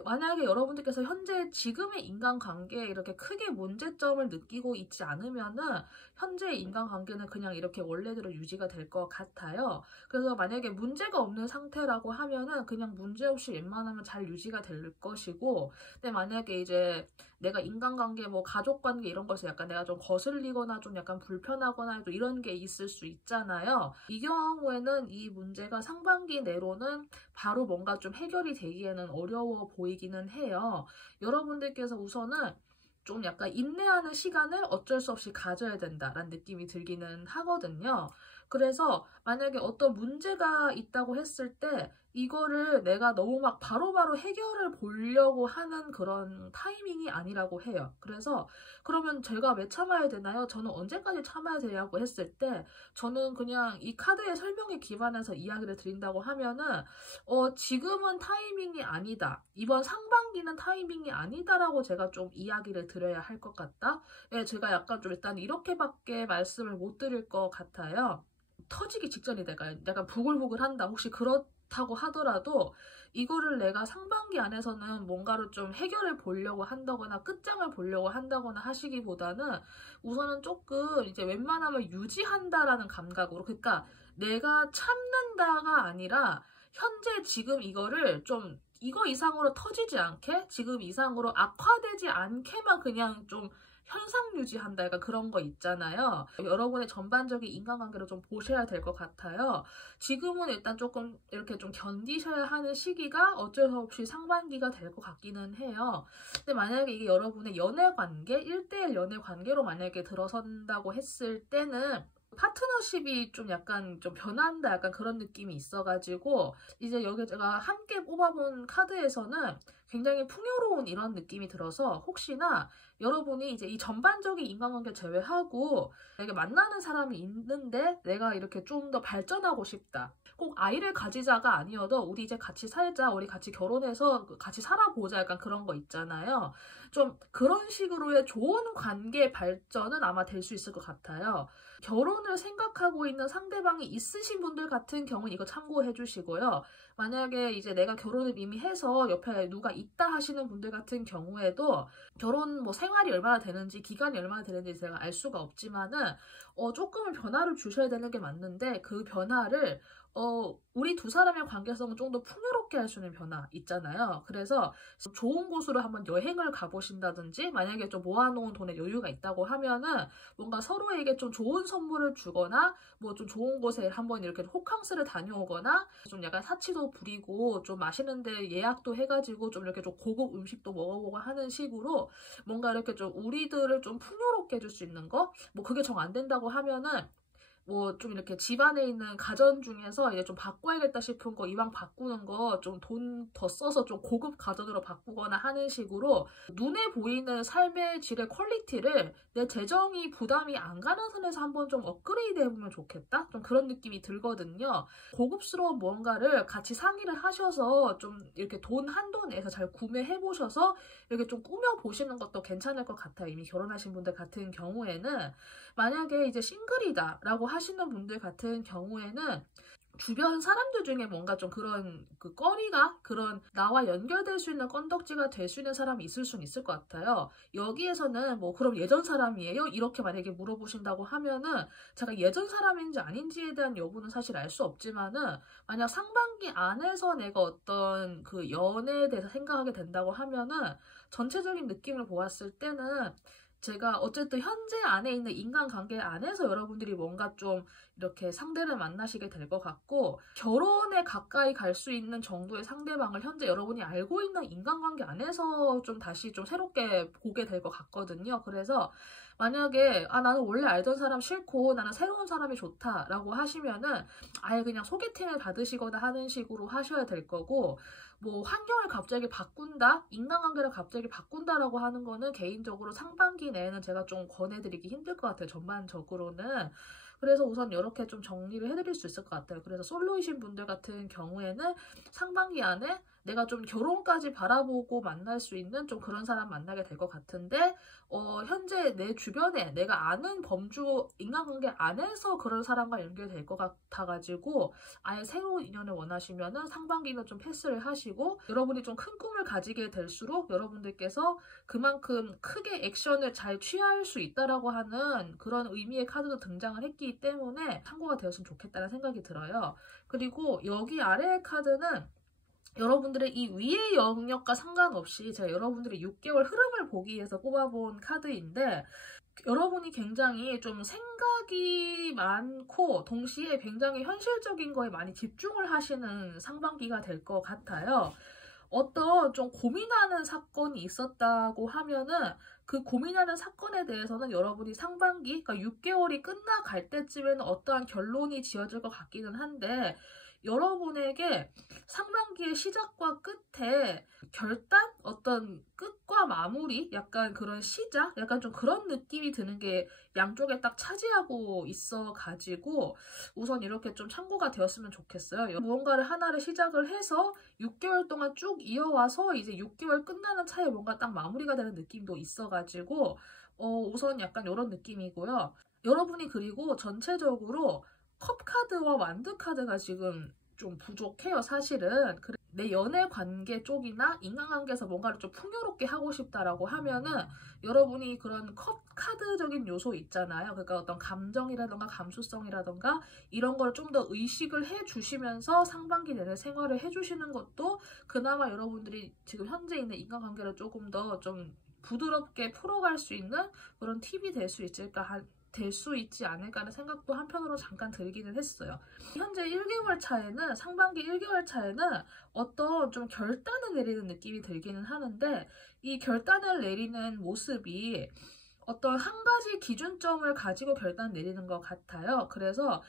만약에 여러분들께서 현재 지금의 인간관계에 이렇게 크게 문제점을 느끼고 있지 않으면은 현재의 인간관계는 그냥 이렇게 원래대로 유지가 될 것 같아요. 그래서 만약에 문제가 없는 상태라고 하면은 그냥 문제없이 웬만하면 잘 유지가 될 것이고, 근데 만약에 이제 내가 인간관계, 뭐 가족관계 이런 것에 약간 내가 좀 거슬리거나 좀 약간 불편하거나 또 이런 게 있을 수 있잖아요. 이 경우에는 이 문제가 상반기 내로는 바로 뭔가 좀 해결이 되기에는 어려워 보이기는 해요. 여러분들께서 우선은 좀 약간 인내하는 시간을 어쩔 수 없이 가져야 된다라는 느낌이 들기는 하거든요. 그래서 만약에 어떤 문제가 있다고 했을 때 이거를 내가 너무 막 바로바로 해결을 보려고 하는 그런 타이밍이 아니라고 해요. 그래서 그러면 제가 왜 참아야 되나요? 저는 언제까지 참아야 되냐고 했을 때 저는 그냥 이 카드의 설명에 기반해서 이야기를 드린다고 하면은 지금은 타이밍이 아니다. 이번 상반기는 타이밍이 아니다라고 제가 좀 이야기를 드려야 할 것 같다. 예, 제가 약간 좀 일단 이렇게밖에 말씀을 못 드릴 것 같아요. 터지기 직전이 내가 약간 부글부글 한다. 혹시 그렇다 좋다고 하더라도 이거를 내가 상반기 안에서는 뭔가를 좀 해결해 보려고 한다거나 끝장을 보려고 한다거나 하시기보다는 우선은 조금 이제 웬만하면 유지한다라는 감각으로, 그러니까 내가 참는다가 아니라 현재 지금 이거를 좀 이거 이상으로 터지지 않게, 지금 이상으로 악화되지 않게만 그냥 좀 현상 유지한다, 약간 그런 거 있잖아요. 여러분의 전반적인 인간관계를 좀 보셔야 될 것 같아요. 지금은 일단 조금 이렇게 좀 견디셔야 하는 시기가 어쩔 수 없이 상반기가 될 것 같기는 해요. 근데 만약에 이게 여러분의 연애관계, 1대1 연애관계로 만약에 들어선다고 했을 때는 파트너십이 좀 약간 좀 변한다, 약간 그런 느낌이 있어가지고 이제 여기 제가 함께 뽑아본 카드에서는 굉장히 풍요로운 이런 느낌이 들어서, 혹시나 여러분이 이제 이 전반적인 인간관계 제외하고 내가 만나는 사람이 있는데 내가 이렇게 좀 더 발전하고 싶다, 꼭 아이를 가지자가 아니어도 우리 이제 같이 살자, 우리 같이 결혼해서 같이 살아보자, 약간 그런 거 있잖아요. 좀 그런 식으로의 좋은 관계 발전은 아마 될 수 있을 것 같아요. 결혼을 생각하고 있는 상대방이 있으신 분들 같은 경우는 이거 참고해 주시고요. 만약에 이제 내가 결혼을 이미 해서 옆에 누가 있다 하시는 분들 같은 경우에도 결혼 뭐 생활이 얼마나 되는지, 기간이 얼마나 되는지 제가 알 수가 없지만은 조금은 변화를 주셔야 되는 게 맞는데, 그 변화를 우리 두 사람의 관계성을 좀 더 풍요롭게 할 수 있는 변화 있잖아요. 그래서 좋은 곳으로 한번 여행을 가보신다든지, 만약에 좀 모아놓은 돈에 여유가 있다고 하면은 뭔가 서로에게 좀 좋은 선물을 주거나, 뭐 좀 좋은 곳에 한번 이렇게 호캉스를 다녀오거나, 좀 약간 사치도 부리고 좀 맛있는 데 예약도 해가지고 좀 이렇게 좀 고급 음식도 먹어보고 하는 식으로 뭔가 이렇게 좀 우리들을 좀 풍요롭게 해줄 수 있는 거, 뭐 그게 정 안 된다고 하면은 뭐 좀 이렇게 집안에 있는 가전 중에서 이제 좀 바꿔야겠다 싶은 거, 이왕 바꾸는 거 좀 돈 더 써서 좀 고급 가전으로 바꾸거나 하는 식으로 눈에 보이는 삶의 질의 퀄리티를 내 재정이 부담이 안 가는 선에서 한번 좀 업그레이드 해보면 좋겠다, 좀 그런 느낌이 들거든요. 고급스러운 무언가를 같이 상의를 하셔서 좀 이렇게 돈 한도 내에서 잘 구매해 보셔서 이렇게 좀 꾸며 보시는 것도 괜찮을 것 같아요. 이미 결혼하신 분들 같은 경우에는. 만약에 이제 싱글이다 라고 하시는 분들 같은 경우에는 주변 사람들 중에 뭔가 좀 그런 그 꺼리가, 그런 나와 연결될 수 있는 건덕지가 될 수 있는 사람이 있을 수는 있을 것 같아요. 여기에서는 뭐 그럼 예전 사람이에요? 이렇게 만약에 물어보신다고 하면은 제가 예전 사람인지 아닌지에 대한 여부는 사실 알 수 없지만은, 만약 상반기 안에서 내가 어떤 그 연애에 대해서 생각하게 된다고 하면은 전체적인 느낌을 보았을 때는 제가 어쨌든 현재 안에 있는 인간관계 안에서 여러분들이 뭔가 좀 이렇게 상대를 만나시게 될 것 같고, 결혼에 가까이 갈 수 있는 정도의 상대방을 현재 여러분이 알고 있는 인간관계 안에서 좀 다시 좀 새롭게 보게 될 것 같거든요. 그래서 만약에 나는 원래 알던 사람 싫고 나는 새로운 사람이 좋다라고 하시면은 아예 그냥 소개팅을 받으시거나 하는 식으로 하셔야 될 거고, 뭐 환경을 갑자기 바꾼다, 인간관계를 갑자기 바꾼다라고 하는 거는 개인적으로 상반기 내에는 제가 좀 권해드리기 힘들 것 같아요, 전반적으로는. 그래서 우선 이렇게 좀 정리를 해드릴 수 있을 것 같아요. 그래서 솔로이신 분들 같은 경우에는 상반기 안에 내가 좀 결혼까지 바라보고 만날 수 있는 좀 그런 사람 만나게 될 것 같은데, 현재 내 주변에 내가 아는 범주 인간관계 안에서 그런 사람과 연결될 것 같아가지고 아예 새로운 인연을 원하시면은 상반기는 좀 패스를 하시고, 여러분이 좀 큰 꿈을 가지게 될수록 여러분들께서 그만큼 크게 액션을 잘 취할 수 있다라고 하는 그런 의미의 카드도 등장을 했기 때문에 참고가 되었으면 좋겠다는 생각이 들어요. 그리고 여기 아래의 카드는 여러분들의 이 위의 영역과 상관없이 제가 여러분들의 6개월 흐름을 보기 위해서 뽑아본 카드인데, 여러분이 굉장히 좀 생각이 많고 동시에 굉장히 현실적인 거에 많이 집중을 하시는 상반기가 될 것 같아요. 어떤 좀 고민하는 사건이 있었다고 하면은 그 고민하는 사건에 대해서는 여러분이 상반기, 그러니까 6개월이 끝나갈 때쯤에는 어떠한 결론이 지어질 것 같기는 한데, 여러분에게 상반기의 시작과 끝에 결단? 어떤 끝과 마무리? 약간 그런 시작? 약간 좀 그런 느낌이 드는 게 양쪽에 딱 차지하고 있어가지고 우선 이렇게 좀 참고가 되었으면 좋겠어요. 무언가를 하나를 시작을 해서 6개월 동안 쭉 이어와서 이제 6개월 끝나는 차에 뭔가 딱 마무리가 되는 느낌도 있어가지고 우선 약간 이런 느낌이고요. 여러분이 그리고 전체적으로 컵 카드와 완드 카드가 지금 좀 부족해요, 사실은. 내 연애 관계 쪽이나 인간관계에서 뭔가를 좀 풍요롭게 하고 싶다라고 하면은 여러분이 그런 카드적인 요소 있잖아요. 그러니까 어떤 감정이라던가 감수성이라던가 이런 걸 좀 더 의식을 해주시면서 상반기 내내 생활을 해주시는 것도 그나마 여러분들이 지금 현재 있는 인간관계를 조금 더 좀 부드럽게 풀어갈 수 있는 그런 팁이 될 수 있지 않을까 하는 생각도 한편으로 잠깐 들기는 했어요. 현재 1개월 차에는, 상반기 1개월 차에는 어떤 좀 결단을 내리는 느낌이 들기는 하는데, 이 결단을 내리는 모습이 어떤 한 가지 기준점을 가지고 결단 내리는 것 같아요. 그래서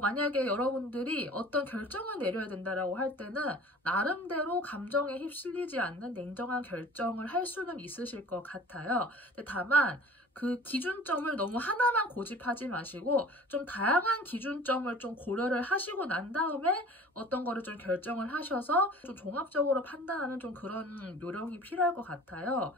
만약에 여러분들이 어떤 결정을 내려야 된다라고 할 때는 나름대로 감정에 휩쓸리지 않는 냉정한 결정을 할 수는 있으실 것 같아요. 근데 다만 그 기준점을 너무 하나만 고집하지 마시고 좀 다양한 기준점을 좀 고려를 하시고 난 다음에 어떤 거를 좀 결정을 하셔서 좀 종합적으로 판단하는 좀 그런 요령이 필요할 것 같아요.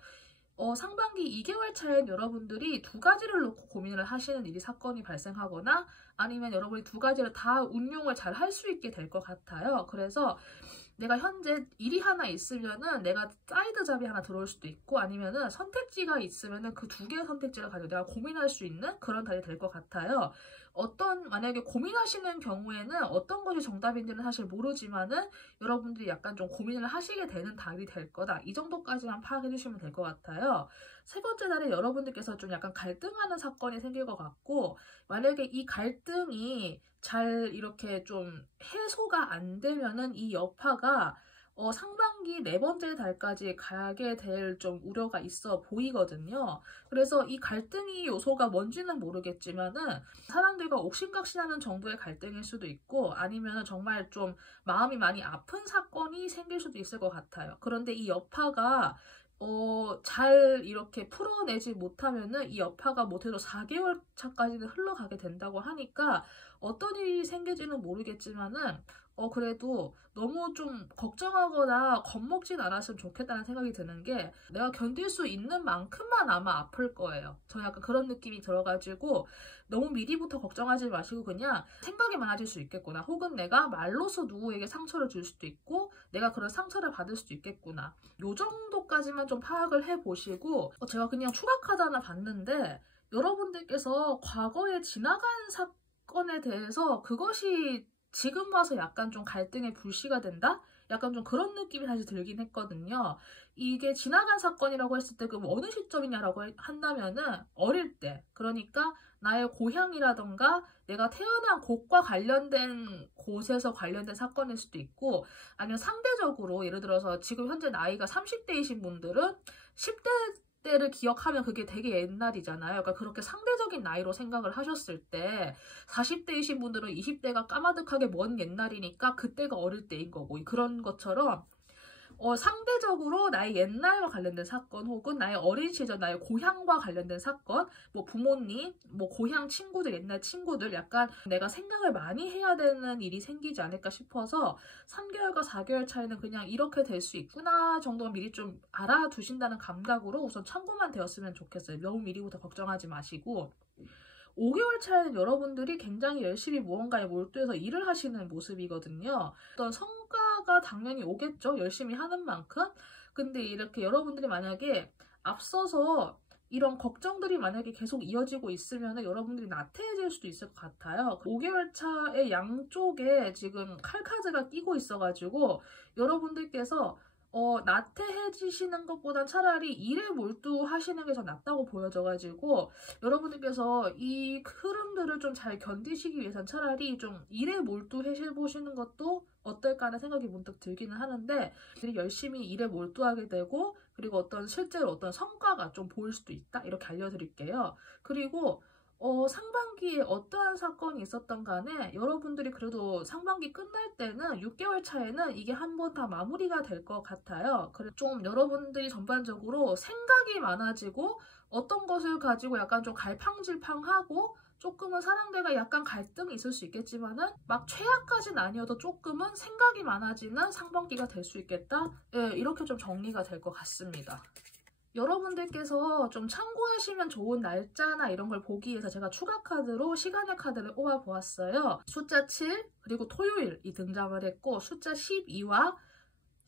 상반기 2개월 차엔 여러분들이 두 가지를 놓고 고민을 하시는 사건이 발생하거나 아니면 여러분이 두 가지를 다 운용을 잘 할 수 있게 될 것 같아요. 그래서 내가 현재 일이 하나 있으면은 내가 사이드 잡이 하나 들어올 수도 있고 아니면은 선택지가 있으면은 그 두 개의 선택지를 가지고 내가 고민할 수 있는 그런 달이 될 것 같아요. 만약에 고민하시는 경우에는 어떤 것이 정답인지는 사실 모르지만은 여러분들이 약간 좀 고민을 하시게 되는 답이 될 거다. 이 정도까지만 파악해 주시면 될 것 같아요. 세 번째 달에 여러분들께서 좀 약간 갈등하는 사건이 생길 것 같고, 만약에 이 갈등이 잘 이렇게 좀 해소가 안 되면은 이 여파가 상반기 네 번째 달까지 가게 될 좀 우려가 있어 보이거든요. 그래서 이 갈등이 요소가 뭔지는 모르겠지만은 사람들과 옥신각신하는 정도의 갈등일 수도 있고 아니면 정말 좀 마음이 많이 아픈 사건이 생길 수도 있을 것 같아요. 그런데 이 여파가 잘 이렇게 풀어내지 못하면은 이 여파가 못해도 4개월 차까지는 흘러가게 된다고 하니까 어떤 일이 생길지는 모르겠지만은 그래도 너무 좀 걱정하거나 겁먹진 않았으면 좋겠다는 생각이 드는 게 내가 견딜 수 있는 만큼만 아마 아플 거예요. 저는 약간 그런 느낌이 들어가지고 너무 미리부터 걱정하지 마시고 그냥 생각이 많아질 수 있겠구나. 혹은 내가 말로서 누구에게 상처를 줄 수도 있고 내가 그런 상처를 받을 수도 있겠구나. 요 정도까지만 좀 파악을 해보시고 제가 그냥 추가 카드 하나 봤는데 여러분들께서 과거에 지나간 사건에 대해서 그것이 지금 와서 약간 좀 갈등의 불씨가 된다? 약간 좀 그런 느낌이 사실 들긴 했거든요. 이게 지나간 사건이라고 했을 때 그 어느 시점이냐라고 한다면은 어릴 때, 그러니까 나의 고향이라던가 내가 태어난 곳과 관련된 곳에서 관련된 사건일 수도 있고 아니면 상대적으로 예를 들어서 지금 현재 나이가 30대이신 분들은 10대 때를 기억하면 그게 되게 옛날이잖아요. 그러니까 그렇게 상대적인 나이로 생각을 하셨을 때 40대이신 분들은 20대가 까마득하게 먼 옛날이니까 그때가 어릴 때인 거고 그런 것처럼 상대적으로 나의 옛날과 관련된 사건 혹은 나의 어린 시절 나의 고향과 관련된 사건 뭐 부모님 뭐 고향 친구들 옛날 친구들 약간 내가 생각을 많이 해야 되는 일이 생기지 않을까 싶어서 3개월과 4개월 차이는 그냥 이렇게 될 수 있구나 정도는 미리 좀 알아두신다는 감각으로 우선 참고만 되었으면 좋겠어요. 너무 미리부터 걱정하지 마시고 5개월 차에는 여러분들이 굉장히 열심히 무언가에 몰두해서 일을 하시는 모습이거든요. 어떤 성과가 당연히 오겠죠. 열심히 하는 만큼. 근데 이렇게 여러분들이 만약에 앞서서 이런 걱정들이 만약에 계속 이어지고 있으면 여러분들이 나태해질 수도 있을 것 같아요. 5개월 차의 양쪽에 지금 칼카드가 끼고 있어가지고 여러분들께서 나태해지시는 것보단 차라리 일에 몰두하시는 게 더 낫다고 보여져가지고 여러분들께서 이 흐름들을 좀 잘 견디시기 위해선 차라리 좀 일에 몰두해보시는 것도 어떨까 하는 생각이 문득 들기는 하는데 열심히 일에 몰두하게 되고 그리고 실제로 어떤 성과가 좀 보일 수도 있다 이렇게 알려드릴게요. 그리고 상반기에 어떠한 사건이 있었던 간에 여러분들이 그래도 상반기 끝날 때는 6개월 차에는 이게 한번 다 마무리가 될 것 같아요. 그래서 좀 여러분들이 전반적으로 생각이 많아지고 어떤 것을 가지고 약간 좀 갈팡질팡하고 조금은 사람들과 약간 갈등이 있을 수 있겠지만은 막 최악까지는 아니어도 조금은 생각이 많아지는 상반기가 될 수 있겠다. 예, 이렇게 좀 정리가 될 것 같습니다. 여러분들께서 좀 참고하시면 좋은 날짜나 이런 걸 보기 위해서 제가 추가 카드로 시간의 카드를 뽑아 보았어요. 숫자 7 그리고 토요일이 등장을 했고 숫자 12와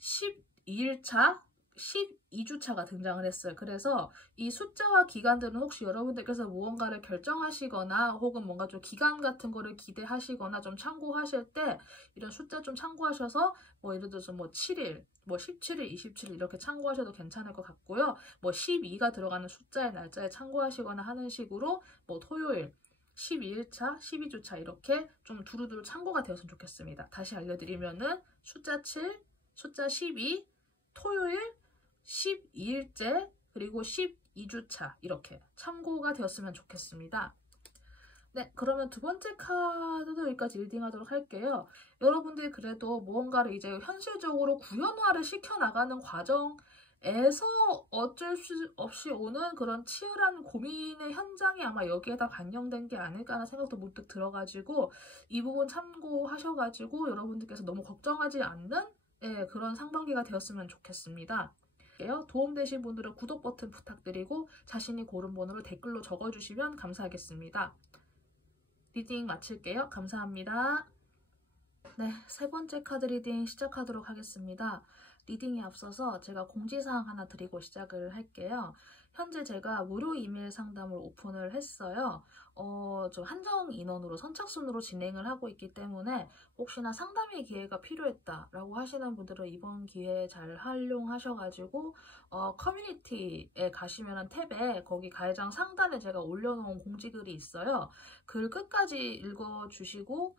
12일차 12주차가 등장을 했어요. 그래서 이 숫자와 기간들은 혹시 여러분들께서 무언가를 결정하시거나 혹은 뭔가 좀 기간 같은 거를 기대하시거나 좀 참고하실 때 이런 숫자 좀 참고하셔서 뭐 예를 들어서 뭐 7일, 뭐 17일, 27일 이렇게 참고하셔도 괜찮을 것 같고요. 뭐 12가 들어가는 숫자의 날짜에 참고하시거나 하는 식으로 뭐 토요일, 12일차, 12주차 이렇게 좀 두루두루 참고가 되었으면 좋겠습니다. 다시 알려드리면은 숫자 7, 숫자 12, 토요일, 12일째, 그리고 12주차 이렇게 참고가 되었으면 좋겠습니다. 네, 그러면 두 번째 카드도 여기까지 리딩하도록 할게요. 여러분들이 그래도 무언가를 이제 현실적으로 구현화를 시켜나가는 과정에서 어쩔 수 없이 오는 그런 치열한 고민의 현장이 아마 여기에다 반영된 게 아닐까 하는 생각도 문득 들어가지고 이 부분 참고하셔가지고 여러분들께서 너무 걱정하지 않는 그런 상반기가 되었으면 좋겠습니다. 도움되신 분들은 구독 버튼 부탁드리고 자신이 고른 번호를 댓글로 적어주시면 감사하겠습니다. 리딩 마칠게요. 감사합니다. 네, 세 번째 카드 리딩 시작하도록 하겠습니다. 리딩에 앞서서 제가 공지사항 하나 드리고 시작을 할게요. 현재 제가 무료 이메일 상담을 오픈을 했어요. 좀 한정 인원으로 선착순으로 진행을 하고 있기 때문에 혹시나 상담의 기회가 필요했다라고 하시는 분들은 이번 기회 잘 활용하셔가지고 커뮤니티에 가시면 탭에 거기 가해장 상단에 제가 올려놓은 공지글이 있어요. 글 끝까지 읽어주시고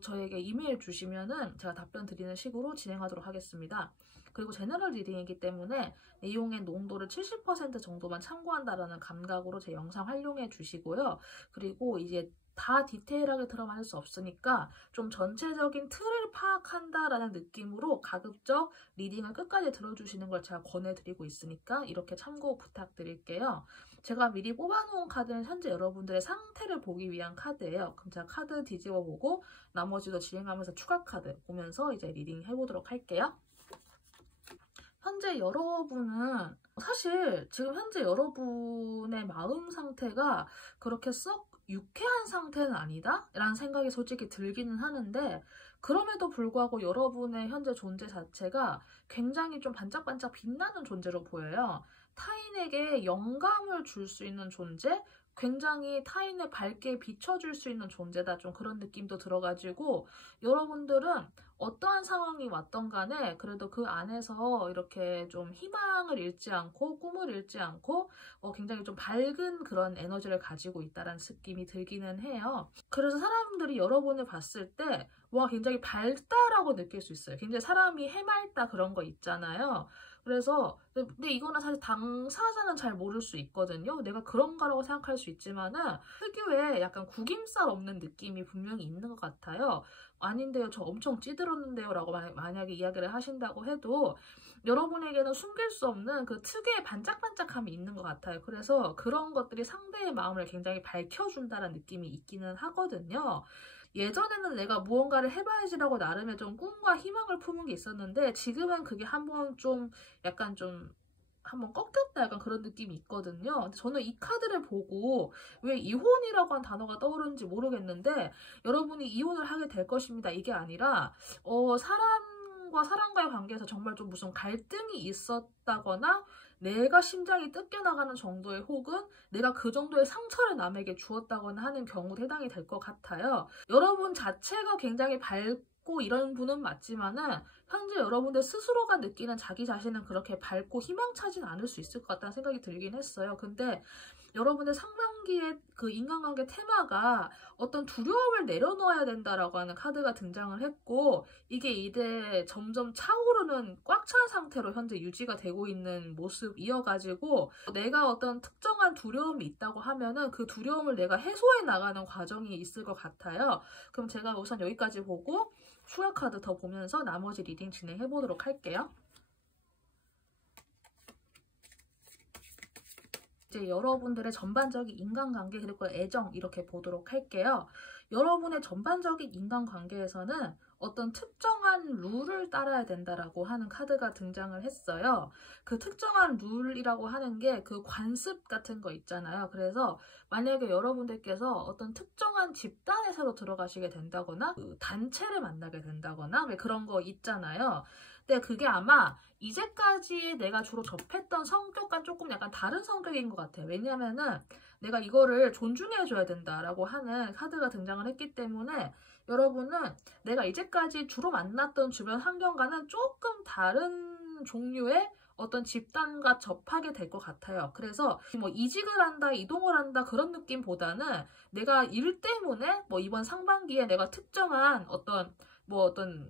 저에게 이메일 주시면은 제가 답변 드리는 식으로 진행하도록 하겠습니다. 그리고 제너럴 리딩이기 때문에 내용의 농도를 70% 정도만 참고한다라는 감각으로 제 영상 활용해 주시고요. 그리고 이제 다 디테일하게 들어갈 수 없으니까 좀 전체적인 틀을 파악한다라는 느낌으로 가급적 리딩을 끝까지 들어주시는 걸 제가 권해드리고 있으니까 이렇게 참고 부탁드릴게요. 제가 미리 뽑아놓은 카드는 현재 여러분들의 상태를 보기 위한 카드예요. 그럼 제가 카드 뒤집어 보고 나머지도 진행하면서 추가 카드 보면서 이제 리딩 해보도록 할게요. 현재 여러분은 사실 지금 현재 여러분의 마음 상태가 그렇게 썩 유쾌한 상태는 아니다? 라는 생각이 솔직히 들기는 하는데 그럼에도 불구하고 여러분의 현재 존재 자체가 굉장히 좀 반짝반짝 빛나는 존재로 보여요. 타인에게 영감을 줄 수 있는 존재? 굉장히 타인을 밝게 비춰줄 수 있는 존재다. 좀 그런 느낌도 들어가지고 여러분들은 어떠한 상황이 왔던 간에 그래도 그 안에서 이렇게 좀 희망을 잃지 않고 꿈을 잃지 않고 굉장히 좀 밝은 그런 에너지를 가지고 있다는 느낌이 들기는 해요. 그래서 사람들이 여러분을 봤을 때 와 굉장히 밝다라고 느낄 수 있어요. 굉장히 사람이 해맑다 그런 거 있잖아요. 그래서 근데 이거는 사실 당사자는 잘 모를 수 있거든요. 내가 그런가라고 생각할 수 있지만은 특유의 약간 구김살 없는 느낌이 분명히 있는 것 같아요. 아닌데요, 저 엄청 찌들었는데요 라고 만약에 이야기를 하신다고 해도 여러분에게는 숨길 수 없는 그 특유의 반짝반짝함이 있는 것 같아요. 그래서 그런 것들이 상대의 마음을 굉장히 밝혀준다는 느낌이 있기는 하거든요. 예전에는 내가 무언가를 해봐야지라고 나름의 좀 꿈과 희망을 품은 게 있었는데 지금은 그게 한번 좀 약간 좀 한번 꺾였다 약간 그런 느낌이 있거든요. 근데 저는 이 카드를 보고 왜 이혼이라고 한 단어가 떠오르는지 모르겠는데 여러분이 이혼을 하게 될 것입니다. 이게 아니라 사람과 사람과의 관계에서 정말 좀 무슨 갈등이 있었다거나 내가 심장이 뜯겨나가는 정도의 혹은 내가 그 정도의 상처를 남에게 주었다거나 하는 경우도 해당이 될 것 같아요. 여러분 자체가 굉장히 밝고 이런 분은 맞지만은 현재 여러분들 스스로가 느끼는 자기 자신은 그렇게 밝고 희망차진 않을 수 있을 것 같다는 생각이 들긴 했어요. 근데 여러분의 상반기의 그 인간관계 테마가 어떤 두려움을 내려놓아야 된다라고 하는 카드가 등장을 했고 이게 이제 점점 차오르는 꽉 찬 상태로 현재 유지가 되고 있는 모습이어가지고 내가 어떤 특정한 두려움이 있다고 하면은 그 두려움을 내가 해소해 나가는 과정이 있을 것 같아요. 그럼 제가 우선 여기까지 보고 추가 카드 더 보면서 나머지 리딩 진행해 보도록 할게요. 이제 여러분들의 전반적인 인간관계 그리고 애정 이렇게 보도록 할게요. 여러분의 전반적인 인간관계에서는 어떤 특정한 룰을 따라야 된다라고 하는 카드가 등장을 했어요. 그 특정한 룰이라고 하는 게 그 관습 같은 거 있잖아요. 그래서 만약에 여러분들께서 어떤 특정한 집단에 새로 들어가시게 된다거나 그 단체를 만나게 된다거나 왜 그런 거 있잖아요. 근데 그게 아마 이제까지 내가 주로 접했던 성격과 조금 약간 다른 성격인 것 같아요. 왜냐면은 내가 이거를 존중해줘야 된다라고 하는 카드가 등장을 했기 때문에 여러분은 내가 이제까지 주로 만났던 주변 환경과는 조금 다른 종류의 어떤 집단과 접하게 될 것 같아요. 그래서 뭐 이직을 한다, 이동을 한다 그런 느낌보다는 내가 일 때문에 뭐 이번 상반기에 내가 특정한 어떤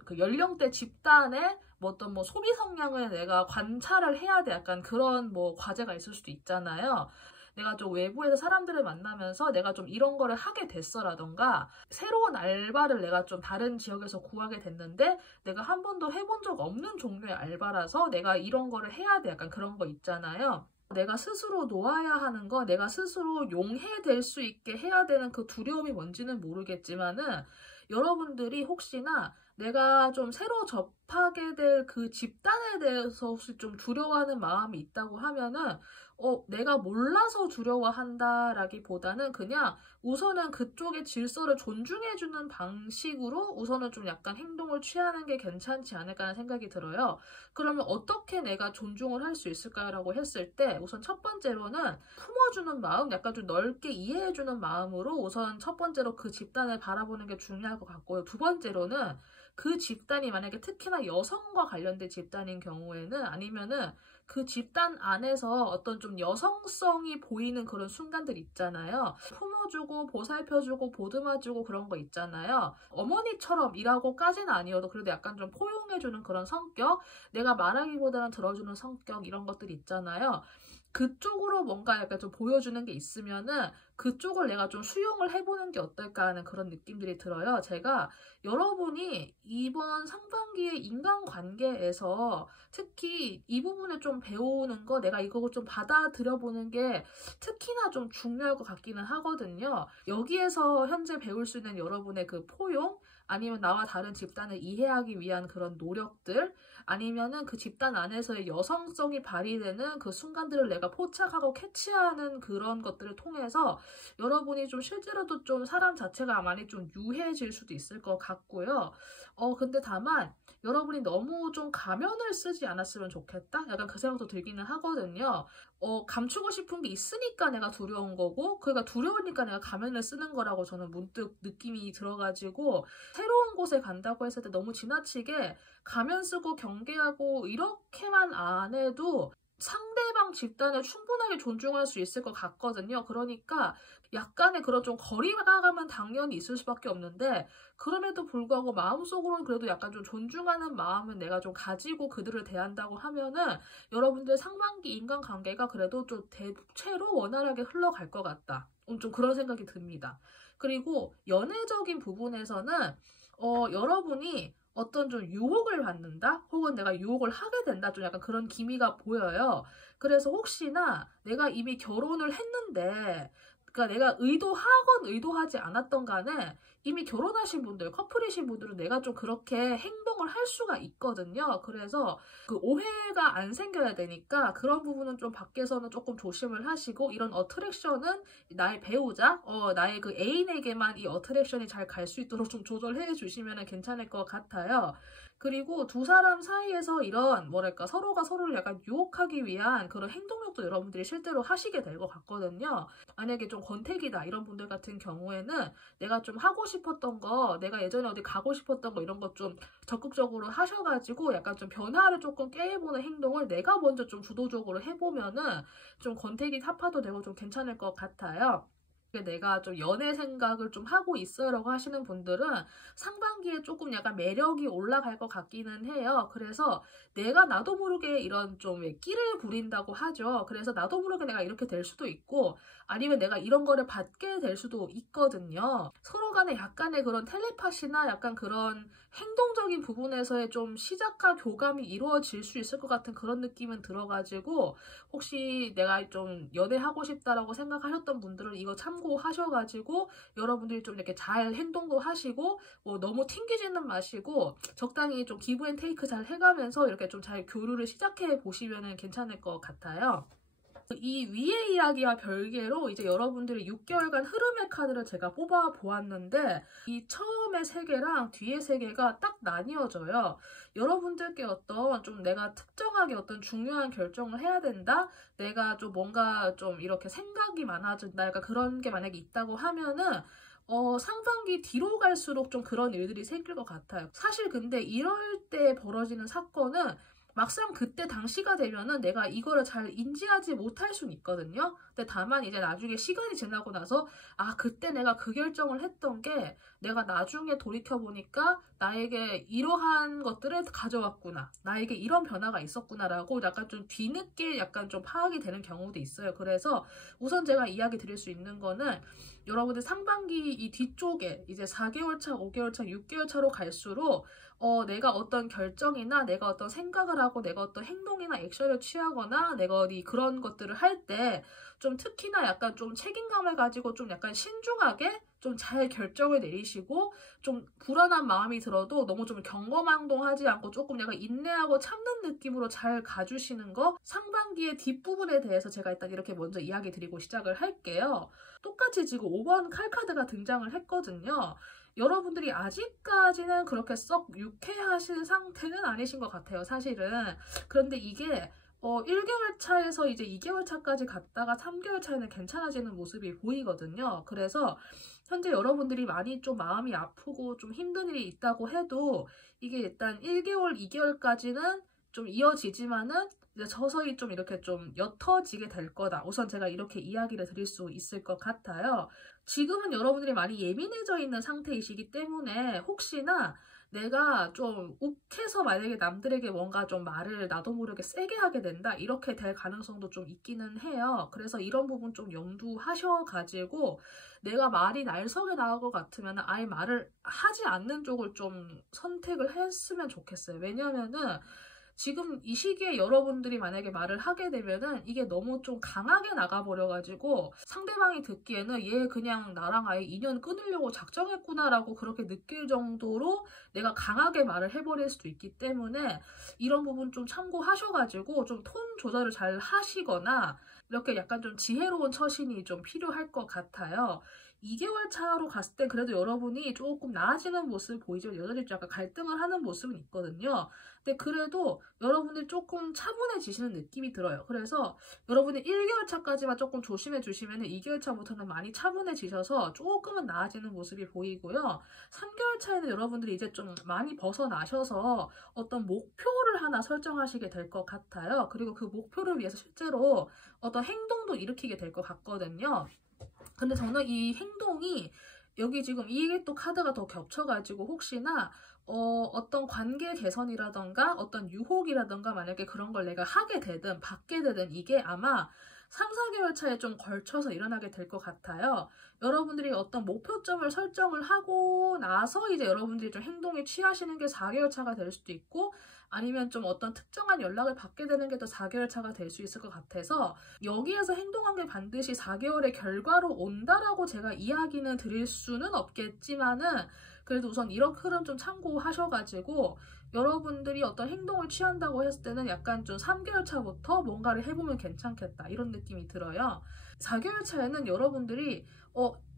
그 연령대 집단의 뭐 어떤 뭐 소비 성향을 내가 관찰을 해야 돼. 약간 그런 뭐 과제가 있을 수도 있잖아요. 내가 좀 외부에서 사람들을 만나면서 내가 좀 이런 거를 하게 됐어라던가 새로운 알바를 내가 좀 다른 지역에서 구하게 됐는데 내가 한 번도 해본 적 없는 종류의 알바라서 내가 이런 거를 해야 돼. 약간 그런 거 있잖아요. 내가 스스로 놓아야 하는 거, 내가 스스로 용해될 수 있게 해야 되는 그 두려움이 뭔지는 모르겠지만은 여러분들이 혹시나 내가 좀 새로 접하게 될 그 집단에 대해서 혹시 좀 두려워하는 마음이 있다고 하면은 내가 몰라서 두려워한다라기보다는 그냥 우선은 그쪽의 질서를 존중해주는 방식으로 우선은 좀 약간 행동을 취하는 게 괜찮지 않을까라는 생각이 들어요. 그러면 어떻게 내가 존중을 할 수 있을까라고 했을 때 우선 첫 번째로는 품어주는 마음, 약간 좀 넓게 이해해주는 마음으로 우선 첫 번째로 그 집단을 바라보는 게 중요할 것 같고요. 두 번째로는 그 집단이 만약에 특히나 여성과 관련된 집단인 경우에는 아니면은 그 집단 안에서 어떤 좀 여성성이 보이는 그런 순간들 있잖아요. 품어주고 보살펴주고 보듬어주고 그런 거 있잖아요. 어머니처럼 이라고까지는 아니어도 그래도 약간 좀 포용해주는 그런 성격, 내가 말하기보다는 들어주는 성격 이런 것들 있잖아요. 그쪽으로 뭔가 약간 좀 보여주는 게 있으면은 그쪽을 내가 좀 수용을 해보는 게 어떨까 하는 그런 느낌들이 들어요. 제가 여러분이 이번 상반기의 인간관계에서 특히 이 부분을 좀 배우는 거, 내가 이거 좀 받아들여 보는 게 특히나 좀 중요할 것 같기는 하거든요. 여기에서 현재 배울 수 있는 여러분의 그 포용, 아니면 나와 다른 집단을 이해하기 위한 그런 노력들, 아니면은 그 집단 안에서의 여성성이 발휘되는 그 순간들을 내가 포착하고 캐치하는 그런 것들을 통해서 여러분이 좀 실제로도 좀 사람 자체가 많이 좀 유해질 수도 있을 것 같고요. 근데 다만 여러분이 너무 좀 가면을 쓰지 않았으면 좋겠다? 약간 그 생각도 들기는 하거든요. 감추고 싶은 게 있으니까 내가 두려운 거고, 그러니까 두려우니까 내가 가면을 쓰는 거라고 저는 문득 느낌이 들어가지고, 새로운 곳에 간다고 했을 때 너무 지나치게 가면 쓰고 경계하고 이렇게만 안 해도 상대방 집단을 충분하게 존중할 수 있을 것 같거든요. 그러니까 약간의 그런 좀 거리감은 당연히 있을 수밖에 없는데 그럼에도 불구하고 마음속으로는 그래도 약간 좀 존중하는 마음은 내가 좀 가지고 그들을 대한다고 하면은 여러분들 상반기 인간관계가 그래도 좀 대체로 원활하게 흘러갈 것 같다. 좀 그런 생각이 듭니다. 그리고 연애적인 부분에서는 여러분이 어떤 좀 유혹을 받는다? 혹은 내가 유혹을 하게 된다? 좀 약간 그런 기미가 보여요. 그래서 혹시나 내가 이미 결혼을 했는데, 그러니까 내가 의도하건 의도하지 않았던 간에 이미 결혼하신 분들, 커플이신 분들은 내가 좀 그렇게 행동을 할 수가 있거든요. 그래서 그 오해가 안 생겨야 되니까 그런 부분은 좀 밖에서는 조금 조심을 하시고 이런 어트랙션은 나의 배우자, 나의 그 애인에게만 이 어트랙션이 잘 갈 수 있도록 좀 조절해 주시면 괜찮을 것 같아요. 그리고 두 사람 사이에서 이런 뭐랄까 서로가 서로를 약간 유혹하기 위한 그런 행동력도 여러분들이 실제로 하시게 될 것 같거든요. 만약에 좀 권태기다 이런 분들 같은 경우에는 내가 좀 하고 싶었던 거, 내가 예전에 어디 가고 싶었던 거 이런 것 좀 적극적으로 하셔가지고 약간 좀 변화를 조금 깨보는 행동을 내가 먼저 좀 주도적으로 해보면은 좀 권태기 타파도 되고 좀 괜찮을 것 같아요. 내가 좀 연애 생각을 좀 하고 있어요라고 하시는 분들은 상반기에 조금 약간 매력이 올라갈 것 같기는 해요. 그래서 내가 나도 모르게 이런 좀 끼를 부린다고 하죠. 그래서 나도 모르게 내가 이렇게 될 수도 있고 아니면 내가 이런 거를 받게 될 수도 있거든요. 서로 간에 약간의 그런 텔레파시나 약간 그런 행동적인 부분에서의 좀 시작과 교감이 이루어질 수 있을 것 같은 그런 느낌은 들어가지고 혹시 내가 좀 연애하고 싶다라고 생각하셨던 분들은 이거 참고 참고하셔가지고 여러분들이 좀 이렇게 잘 행동도 하시고 뭐 너무 튕기지는 마시고 적당히 좀 기브 앤 테이크 잘 해가면서 이렇게 좀 잘 교류를 시작해 보시면 괜찮을 것 같아요. 이 위의 이야기와 별개로 이제 여러분들이 6개월간 흐름의 카드를 제가 뽑아 보았는데 이 처음의 3개랑 뒤의 3개가 딱 나뉘어져요. 여러분들께 어떤 좀 내가 특정하게 어떤 중요한 결정을 해야 된다? 내가 좀 뭔가 좀 이렇게 생각이 많아진다? 약간 그런 게 만약에 있다고 하면은 상반기 뒤로 갈수록 좀 그런 일들이 생길 것 같아요. 사실 근데 이럴 때 벌어지는 사건은 막상 그때 당시가 되면은 내가 이거를 잘 인지하지 못할 수는 있거든요. 근데 다만 이제 나중에 시간이 지나고 나서 아 그때 내가 그 결정을 했던 게 내가 나중에 돌이켜보니까 나에게 이러한 것들을 가져왔구나. 나에게 이런 변화가 있었구나라고 약간 좀 뒤늦게 약간 좀 파악이 되는 경우도 있어요. 그래서 우선 제가 이야기 드릴 수 있는 거는 여러분들 상반기 이 뒤쪽에 이제 4개월 차, 5개월 차, 6개월 차로 갈수록 내가 어떤 결정이나 내가 어떤 생각을 하고 내가 어떤 행동이나 액션을 취하거나 내가 어디 그런 것들을 할 때 좀 특히나 약간 좀 책임감을 가지고 좀 약간 신중하게 좀 잘 결정을 내리시고 좀 불안한 마음이 들어도 너무 좀 경거망동하지 않고 조금 약간 인내하고 참는 느낌으로 잘 가주시는 거 상반기의 뒷부분에 대해서 제가 일단 이렇게 먼저 이야기 드리고 시작을 할게요. 똑같이 지금 5번 칼카드가 등장을 했거든요. 여러분들이 아직까지는 그렇게 썩 유쾌하신 상태는 아니신 것 같아요, 사실은. 그런데 이게 1개월 차에서 이제 2개월 차까지 갔다가 3개월 차에는 괜찮아지는 모습이 보이거든요. 그래서 현재 여러분들이 많이 좀 마음이 아프고 좀 힘든 일이 있다고 해도 이게 일단 1개월, 2개월까지는 좀 이어지지만은 이제 서서히 좀 이렇게 좀 옅어지게 될 거다. 우선 제가 이렇게 이야기를 드릴 수 있을 것 같아요. 지금은 여러분들이 많이 예민해져 있는 상태이시기 때문에 혹시나 내가 좀 욱해서 만약에 남들에게 뭔가 좀 말을 나도 모르게 세게 하게 된다 이렇게 될 가능성도 좀 있기는 해요. 그래서 이런 부분 좀 염두하셔가지고 내가 말이 날석에 나올 것 같으면 아예 말을 하지 않는 쪽을 좀 선택을 했으면 좋겠어요. 왜냐면은 지금 이 시기에 여러분들이 만약에 말을 하게 되면은 이게 너무 좀 강하게 나가버려가지고 상대방이 듣기에는 얘 그냥 나랑 아예 인연 끊으려고 작정했구나라고 그렇게 느낄 정도로 내가 강하게 말을 해버릴 수도 있기 때문에 이런 부분 좀 참고하셔가지고 좀 톤 조절을 잘 하시거나 이렇게 약간 좀 지혜로운 처신이 좀 필요할 것 같아요. 2개월 차로 갔을 때 그래도 여러분이 조금 나아지는 모습을 보이죠. 여전히 약간 갈등을 하는 모습은 있거든요. 근데 그래도 여러분들이 조금 차분해지시는 느낌이 들어요. 그래서 여러분이 1개월 차까지만 조금 조심해 주시면 2개월 차부터는 많이 차분해지셔서 조금은 나아지는 모습이 보이고요. 3개월 차에는 여러분들이 이제 좀 많이 벗어나셔서 어떤 목표를 하나 설정하시게 될 것 같아요. 그리고 그 목표를 위해서 실제로 어떤 행동도 일으키게 될 것 같거든요. 근데 저는 이 행동이 여기 지금 이게 또 카드가 더 겹쳐가지고 혹시나 어떤 관계 개선이라던가 어떤 유혹이라던가 만약에 그런 걸 내가 하게 되든 받게 되든 이게 아마 3, 4개월 차에 좀 걸쳐서 일어나게 될 것 같아요. 여러분들이 어떤 목표점을 설정을 하고 나서 이제 여러분들이 좀 행동에 취하시는 게 4개월 차가 될 수도 있고 아니면 좀 어떤 특정한 연락을 받게 되는 게 더 4개월 차가 될 수 있을 것 같아서 여기에서 행동한 게 반드시 4개월의 결과로 온다라고 제가 이야기는 드릴 수는 없겠지만은 그래도 우선 이런 흐름 좀 참고하셔가지고 여러분들이 어떤 행동을 취한다고 했을 때는 약간 좀 3개월 차부터 뭔가를 해보면 괜찮겠다 이런 느낌이 들어요. 4개월 차에는 여러분들이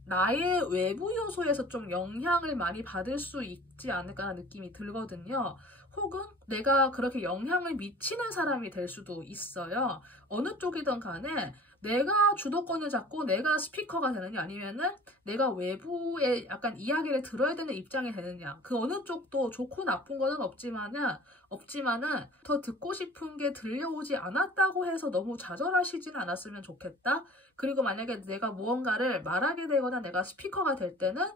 나의 외부 요소에서 좀 영향을 많이 받을 수 있지 않을까라는 느낌이 들거든요. 혹은 내가 그렇게 영향을 미치는 사람이 될 수도 있어요. 어느 쪽이든 간에 내가 주도권을 잡고 내가 스피커가 되느냐 아니면은 내가 외부의 약간 이야기를 들어야 되는 입장이 되느냐 그 어느 쪽도 좋고 나쁜 거는 없지만은 더 듣고 싶은 게 들려오지 않았다고 해서 너무 좌절하시지는 않았으면 좋겠다. 그리고 만약에 내가 무언가를 말하게 되거나 내가 스피커가 될 때는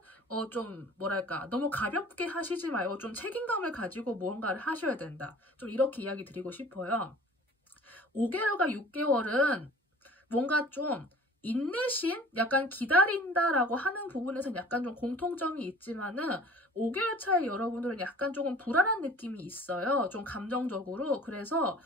좀 뭐랄까 너무 가볍게 하시지 말고 좀 책임감을 가지고 무언가를 하셔야 된다. 좀 이렇게 이야기 드리고 싶어요. 5개월과 6개월은 뭔가 좀 인내심? 약간 기다린다라고 하는 부분에서는 약간 좀 공통점이 있지만은 5개월 차에 여러분들은 약간 조금 불안한 느낌이 있어요. 좀 감정적으로. 그래서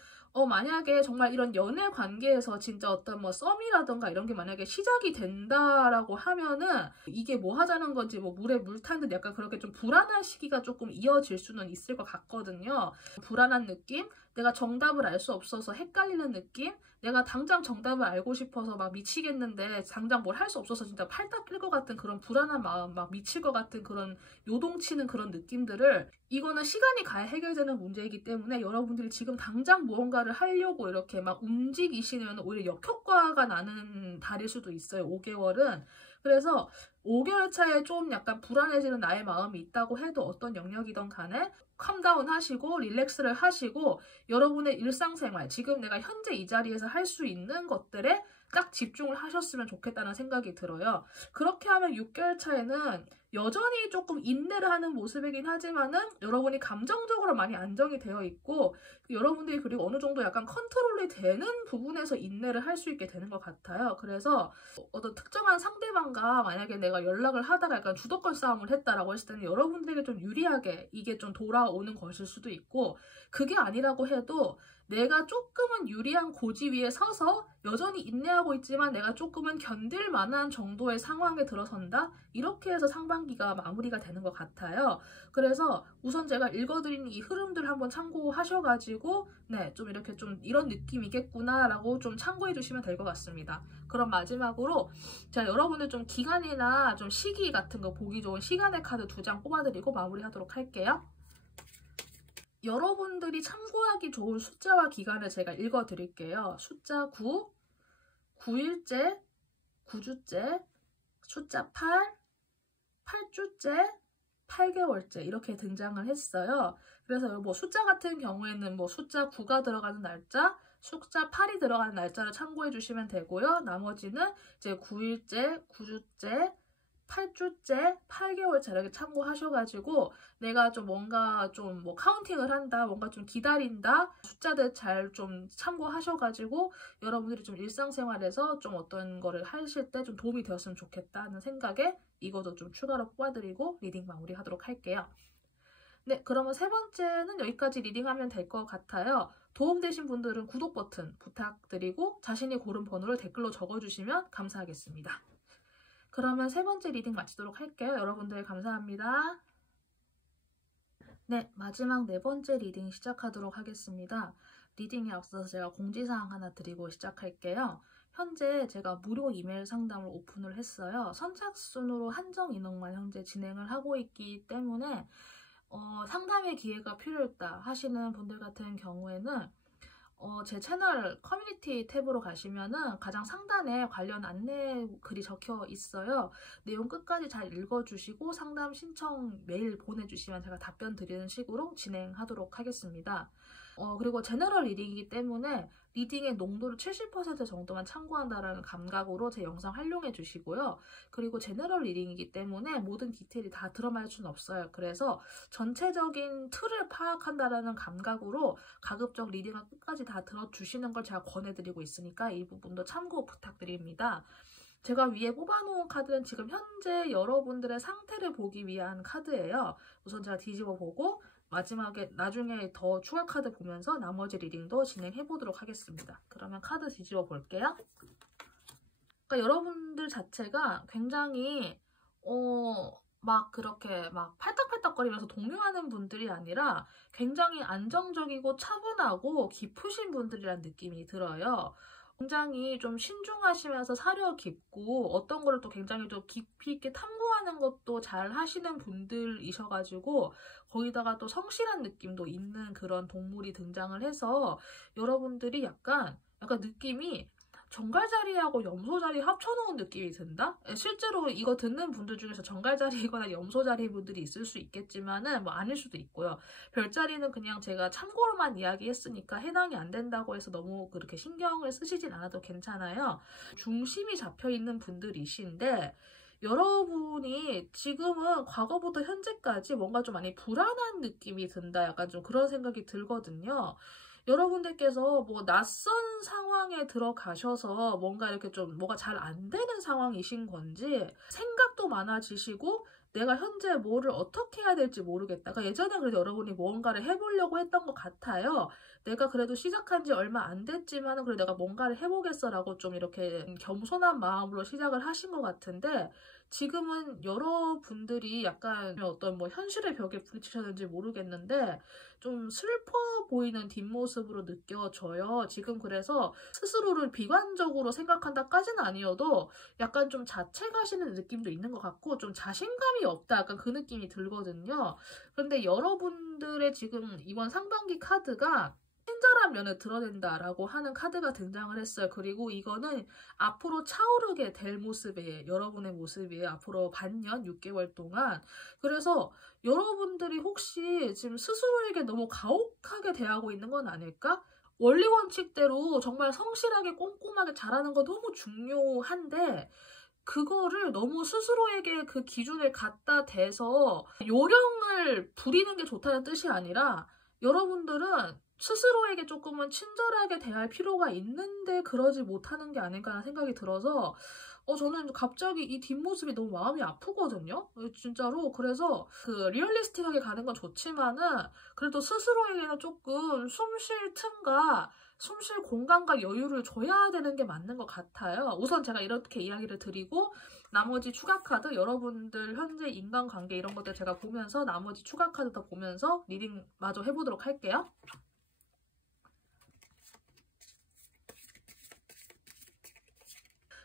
만약에 정말 이런 연애 관계에서 진짜 어떤 뭐 썸이라던가 이런 게 만약에 시작이 된다라고 하면은 이게 뭐 하자는 건지 뭐 물에 물 탄 듯 약간 그렇게 좀 불안한 시기가 조금 이어질 수는 있을 것 같거든요. 불안한 느낌? 내가 정답을 알 수 없어서 헷갈리는 느낌? 내가 당장 정답을 알고 싶어서 막 미치겠는데 당장 뭘 할 수 없어서 진짜 팔딱 낄 것 같은 그런 불안한 마음, 막 미칠 것 같은 그런 요동치는 그런 느낌들을 이거는 시간이 가야 해결되는 문제이기 때문에 여러분들이 지금 당장 무언가를 하려고 이렇게 막 움직이시면 오히려 역효과가 나는 달일 수도 있어요. 5개월은. 그래서 5개월 차에 좀 약간 불안해지는 나의 마음이 있다고 해도 어떤 영역이든 간에 캄다운 하시고 릴렉스를 하시고 여러분의 일상생활, 지금 내가 현재 이 자리에서 할 수 있는 것들에 딱 집중을 하셨으면 좋겠다는 생각이 들어요. 그렇게 하면 6개월 차에는 여전히 조금 인내를 하는 모습이긴 하지만은 여러분이 감정적으로 많이 안정이 되어 있고 여러분들이 그리고 어느 정도 약간 컨트롤이 되는 부분에서 인내를 할 수 있게 되는 것 같아요. 그래서 어떤 특정한 상대방과 만약에 내가 연락을 하다가 약간 주도권 싸움을 했다라고 했을 때는 여러분들에게 좀 유리하게 이게 좀 돌아오는 것일 수도 있고 그게 아니라고 해도 내가 조금은 유리한 고지 위에 서서 여전히 인내하고 있지만 내가 조금은 견딜 만한 정도의 상황에 들어선다? 이렇게 해서 상반기가 마무리가 되는 것 같아요. 그래서 우선 제가 읽어드린 이 흐름들 한번 참고하셔가지고 네, 좀 이렇게 좀 이런 느낌이겠구나 라고 좀 참고해 주시면 될 것 같습니다. 그럼 마지막으로 제가 여러분들 좀 기간이나 좀 시기 같은 거 보기 좋은 시간의 카드 2장 뽑아드리고 마무리하도록 할게요. 여러분들이 참고하기 좋은 숫자와 기간을 제가 읽어드릴게요. 숫자 9, 9일째, 9주째, 숫자 8, 8주째, 8개월째 이렇게 등장을 했어요. 그래서 뭐 숫자 같은 경우에는 뭐 숫자 9가 들어가는 날짜, 숫자 8이 들어가는 날짜를 참고해 주시면 되고요. 나머지는 이제 9일째, 9주째, 8주째, 8개월째 이렇게 참고하셔가지고 내가 좀 뭔가 좀 뭐 카운팅을 한다, 뭔가 좀 기다린다, 숫자들 잘 좀 참고하셔가지고 여러분들이 좀 일상생활에서 좀 어떤 거를 하실 때 좀 도움이 되었으면 좋겠다는 생각에 이것도 좀 추가로 뽑아드리고 리딩 마무리하도록 할게요. 네, 그러면 세 번째는 여기까지 리딩하면 될 것 같아요. 도움되신 분들은 구독 버튼 부탁드리고 자신이 고른 번호를 댓글로 적어주시면 감사하겠습니다. 그러면 세 번째 리딩 마치도록 할게요. 여러분들 감사합니다. 네, 마지막 네 번째 리딩 시작하도록 하겠습니다. 리딩에 앞서서 제가 공지사항 하나 드리고 시작할게요. 현재 제가 무료 이메일 상담을 오픈을 했어요. 선착순으로 한정 인원만 현재 진행을 하고 있기 때문에 상담의 기회가 필요했다 하시는 분들 같은 경우에는 제 채널 커뮤니티 탭으로 가시면은 가장 상단에 관련 안내 글이 적혀 있어요. 내용 끝까지 잘 읽어주시고 상담 신청 메일 보내주시면 제가 답변 드리는 식으로 진행하도록 하겠습니다. 그리고 제너럴 리딩이기 때문에 리딩의 농도를 70% 정도만 참고한다라는 감각으로 제 영상 활용해 주시고요. 그리고 제너럴 리딩이기 때문에 모든 디테일이 다 들어갈 수는 없어요. 그래서 전체적인 틀을 파악한다라는 감각으로 가급적 리딩을 끝까지 다 들어주시는 걸 제가 권해드리고 있으니까 이 부분도 참고 부탁드립니다. 제가 위에 뽑아놓은 카드는 지금 현재 여러분들의 상태를 보기 위한 카드예요. 우선 제가 뒤집어 보고 마지막에 나중에 더 추가 카드 보면서 나머지 리딩도 진행해 보도록 하겠습니다. 그러면 카드 뒤집어 볼게요. 그러니까 여러분들 자체가 굉장히 막 그렇게 막 팔딱팔딱거리면서 동요하는 분들이 아니라 굉장히 안정적이고 차분하고 깊으신 분들이란 느낌이 들어요. 굉장히 좀 신중하시면서 사려 깊고 어떤 거를 또 굉장히 좀 깊이 있게 탐구하는 것도 잘 하시는 분들이셔가지고 거기다가 또 성실한 느낌도 있는 그런 동물이 등장을 해서 여러분들이 약간 느낌이 정갈자리하고 염소자리 합쳐놓은 느낌이 든다? 실제로 이거 듣는 분들 중에서 정갈자리이거나 염소자리 분들이 있을 수 있겠지만은 뭐 아닐 수도 있고요. 별자리는 그냥 제가 참고로만 이야기했으니까 해당이 안 된다고 해서 너무 그렇게 신경을 쓰시진 않아도 괜찮아요. 중심이 잡혀있는 분들이신데 여러분이 지금은 과거부터 현재까지 뭔가 좀 많이 불안한 느낌이 든다. 약간 좀 그런 생각이 들거든요. 여러분들께서 뭐 낯선 상황에 들어가셔서 뭔가 이렇게 좀 뭐가 잘 안 되는 상황이신 건지 생각도 많아지시고 내가 현재 뭐를 어떻게 해야 될지 모르겠다. 그러니까 예전에 그래도 여러분이 뭔가를 해보려고 했던 것 같아요. 내가 그래도 시작한 지 얼마 안 됐지만은 그래도 내가 뭔가를 해보겠어라고 좀 이렇게 겸손한 마음으로 시작을 하신 것 같은데, 지금은 여러분들이 약간 어떤 뭐 현실의 벽에 부딪히셨는지 모르겠는데 좀 슬퍼 보이는 뒷모습으로 느껴져요. 지금 그래서 스스로를 비관적으로 생각한다까지는 아니어도 약간 좀 자책하시는 느낌도 있는 것 같고 좀 자신감이 없다, 약간 그 느낌이 들거든요. 그런데 여러분들의 지금 이번 상반기 카드가 친절한 면을 드러낸다라고 하는 카드가 등장을 했어요. 그리고 이거는 앞으로 차오르게 될 모습이에요. 여러분의 모습이에요. 앞으로 반년, 6개월 동안. 그래서 여러분들이 혹시 지금 스스로에게 너무 가혹하게 대하고 있는 건 아닐까? 원리 원칙대로 정말 성실하게 꼼꼼하게 잘하는 거 너무 중요한데, 그거를 너무 스스로에게 그 기준을 갖다 대서 요령을 부리는 게 좋다는 뜻이 아니라, 여러분들은 스스로에게 조금은 친절하게 대할 필요가 있는데 그러지 못하는 게 아닐까라는 생각이 들어서 저는 갑자기 이 뒷모습이 너무 마음이 아프거든요. 진짜로. 그래서 그 리얼리스틱하게 가는 건 좋지만은 그래도 스스로에게는 조금 숨 쉴 틈과 숨 쉴 공간과 여유를 줘야 되는 게 맞는 것 같아요. 우선 제가 이렇게 이야기를 드리고 나머지 추가 카드, 여러분들 현재 인간관계 이런 것들 제가 보면서 나머지 추가 카드 더 보면서 리딩 마저 해보도록 할게요.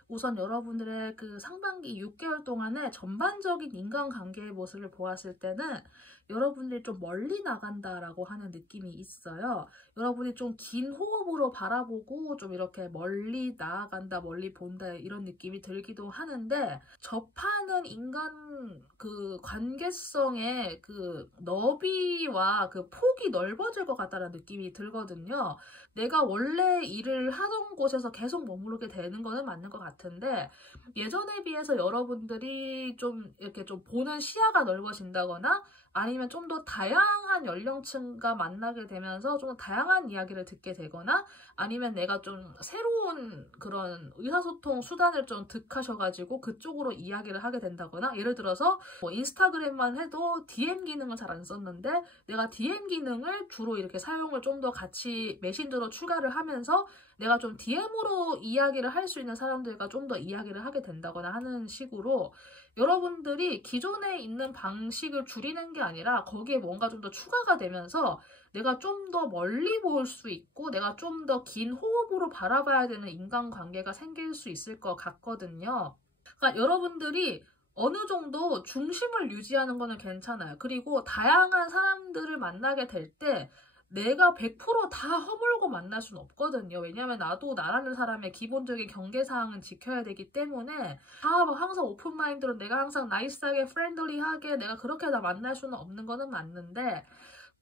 우선 여러분들의 그 상반기 6개월 동안의 전반적인 인간관계의 모습을 보았을 때는 여러분들이 좀 멀리 나간다라고 하는 느낌이 있어요. 여러분이 좀 긴 호흡으로 바라보고 좀 이렇게 멀리 나아간다, 멀리 본다 이런 느낌이 들기도 하는데, 접하는 인간 그 관계성의 그 너비와 그 폭이 넓어질 것 같다는 느낌이 들거든요. 내가 원래 일을 하던 곳에서 계속 머무르게 되는 거는 맞는 것 같은데, 예전에 비해서 여러분들이 좀 이렇게 좀 보는 시야가 넓어진다거나 아니면 좀 더 다양한 연령층과 만나게 되면서 좀 더 다양한 이야기를 듣게 되거나 아니면 내가 좀 새로운 그런 의사소통 수단을 좀 득하셔가지고 그쪽으로 이야기를 하게 된다거나, 예를 들어서 뭐 인스타그램만 해도 DM 기능을 잘 안 썼는데 내가 DM 기능을 주로 이렇게 사용을 좀 더 같이 메신저로 추가를 하면서 내가 좀 DM으로 이야기를 할 수 있는 사람들과 좀 더 이야기를 하게 된다거나 하는 식으로 여러분들이 기존에 있는 방식을 줄이는 게 아니라 거기에 뭔가 좀 더 추가가 되면서 내가 좀 더 멀리 볼 수 있고 내가 좀 더 긴 호흡으로 바라봐야 되는 인간관계가 생길 수 있을 것 같거든요. 그러니까 여러분들이 어느 정도 중심을 유지하는 거는 괜찮아요. 그리고 다양한 사람들을 만나게 될 때 내가 100%다 허물고 만날 수는 없거든요. 왜냐면 나도 나라는 사람의 기본적인 경계사항은 지켜야 되기 때문에 다 막 항상 오픈마인드로 내가 항상 나이스하게 프렌들리하게 내가 그렇게 다 만날 수는 없는 거는 맞는데,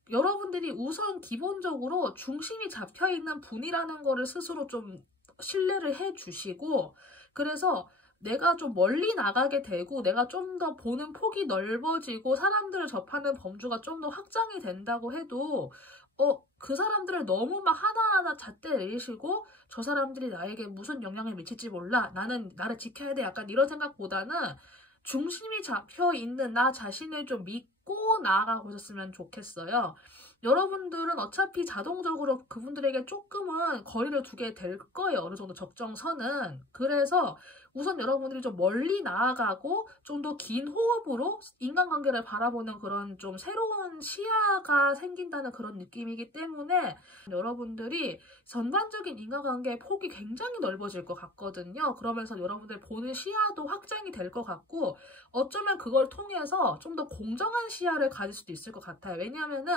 여러분들이 우선 기본적으로 중심이 잡혀있는 분이라는 거를 스스로 좀 신뢰를 해주시고, 그래서 내가 좀 멀리 나가게 되고 내가 좀 더 보는 폭이 넓어지고 사람들을 접하는 범주가 좀 더 확장이 된다고 해도 그 사람들을 너무 막 하나하나 잣대 내리시고 저 사람들이 나에게 무슨 영향을 미칠지 몰라, 나는 나를 지켜야 돼, 약간 이런 생각보다는 중심이 잡혀있는 나 자신을 좀 믿고 나아가 보셨으면 좋겠어요. 여러분들은 어차피 자동적으로 그분들에게 조금은 거리를 두게 될 거예요. 어느 정도 적정선은. 그래서 우선 여러분들이 좀 멀리 나아가고 좀 더 긴 호흡으로 인간관계를 바라보는 그런 좀 새로운 시야가 생긴다는 그런 느낌이기 때문에 여러분들이 전반적인 인간관계의 폭이 굉장히 넓어질 것 같거든요. 그러면서 여러분들 보는 시야도 확장이 될 것 같고 어쩌면 그걸 통해서 좀 더 공정한 시야를 가질 수도 있을 것 같아요. 왜냐하면은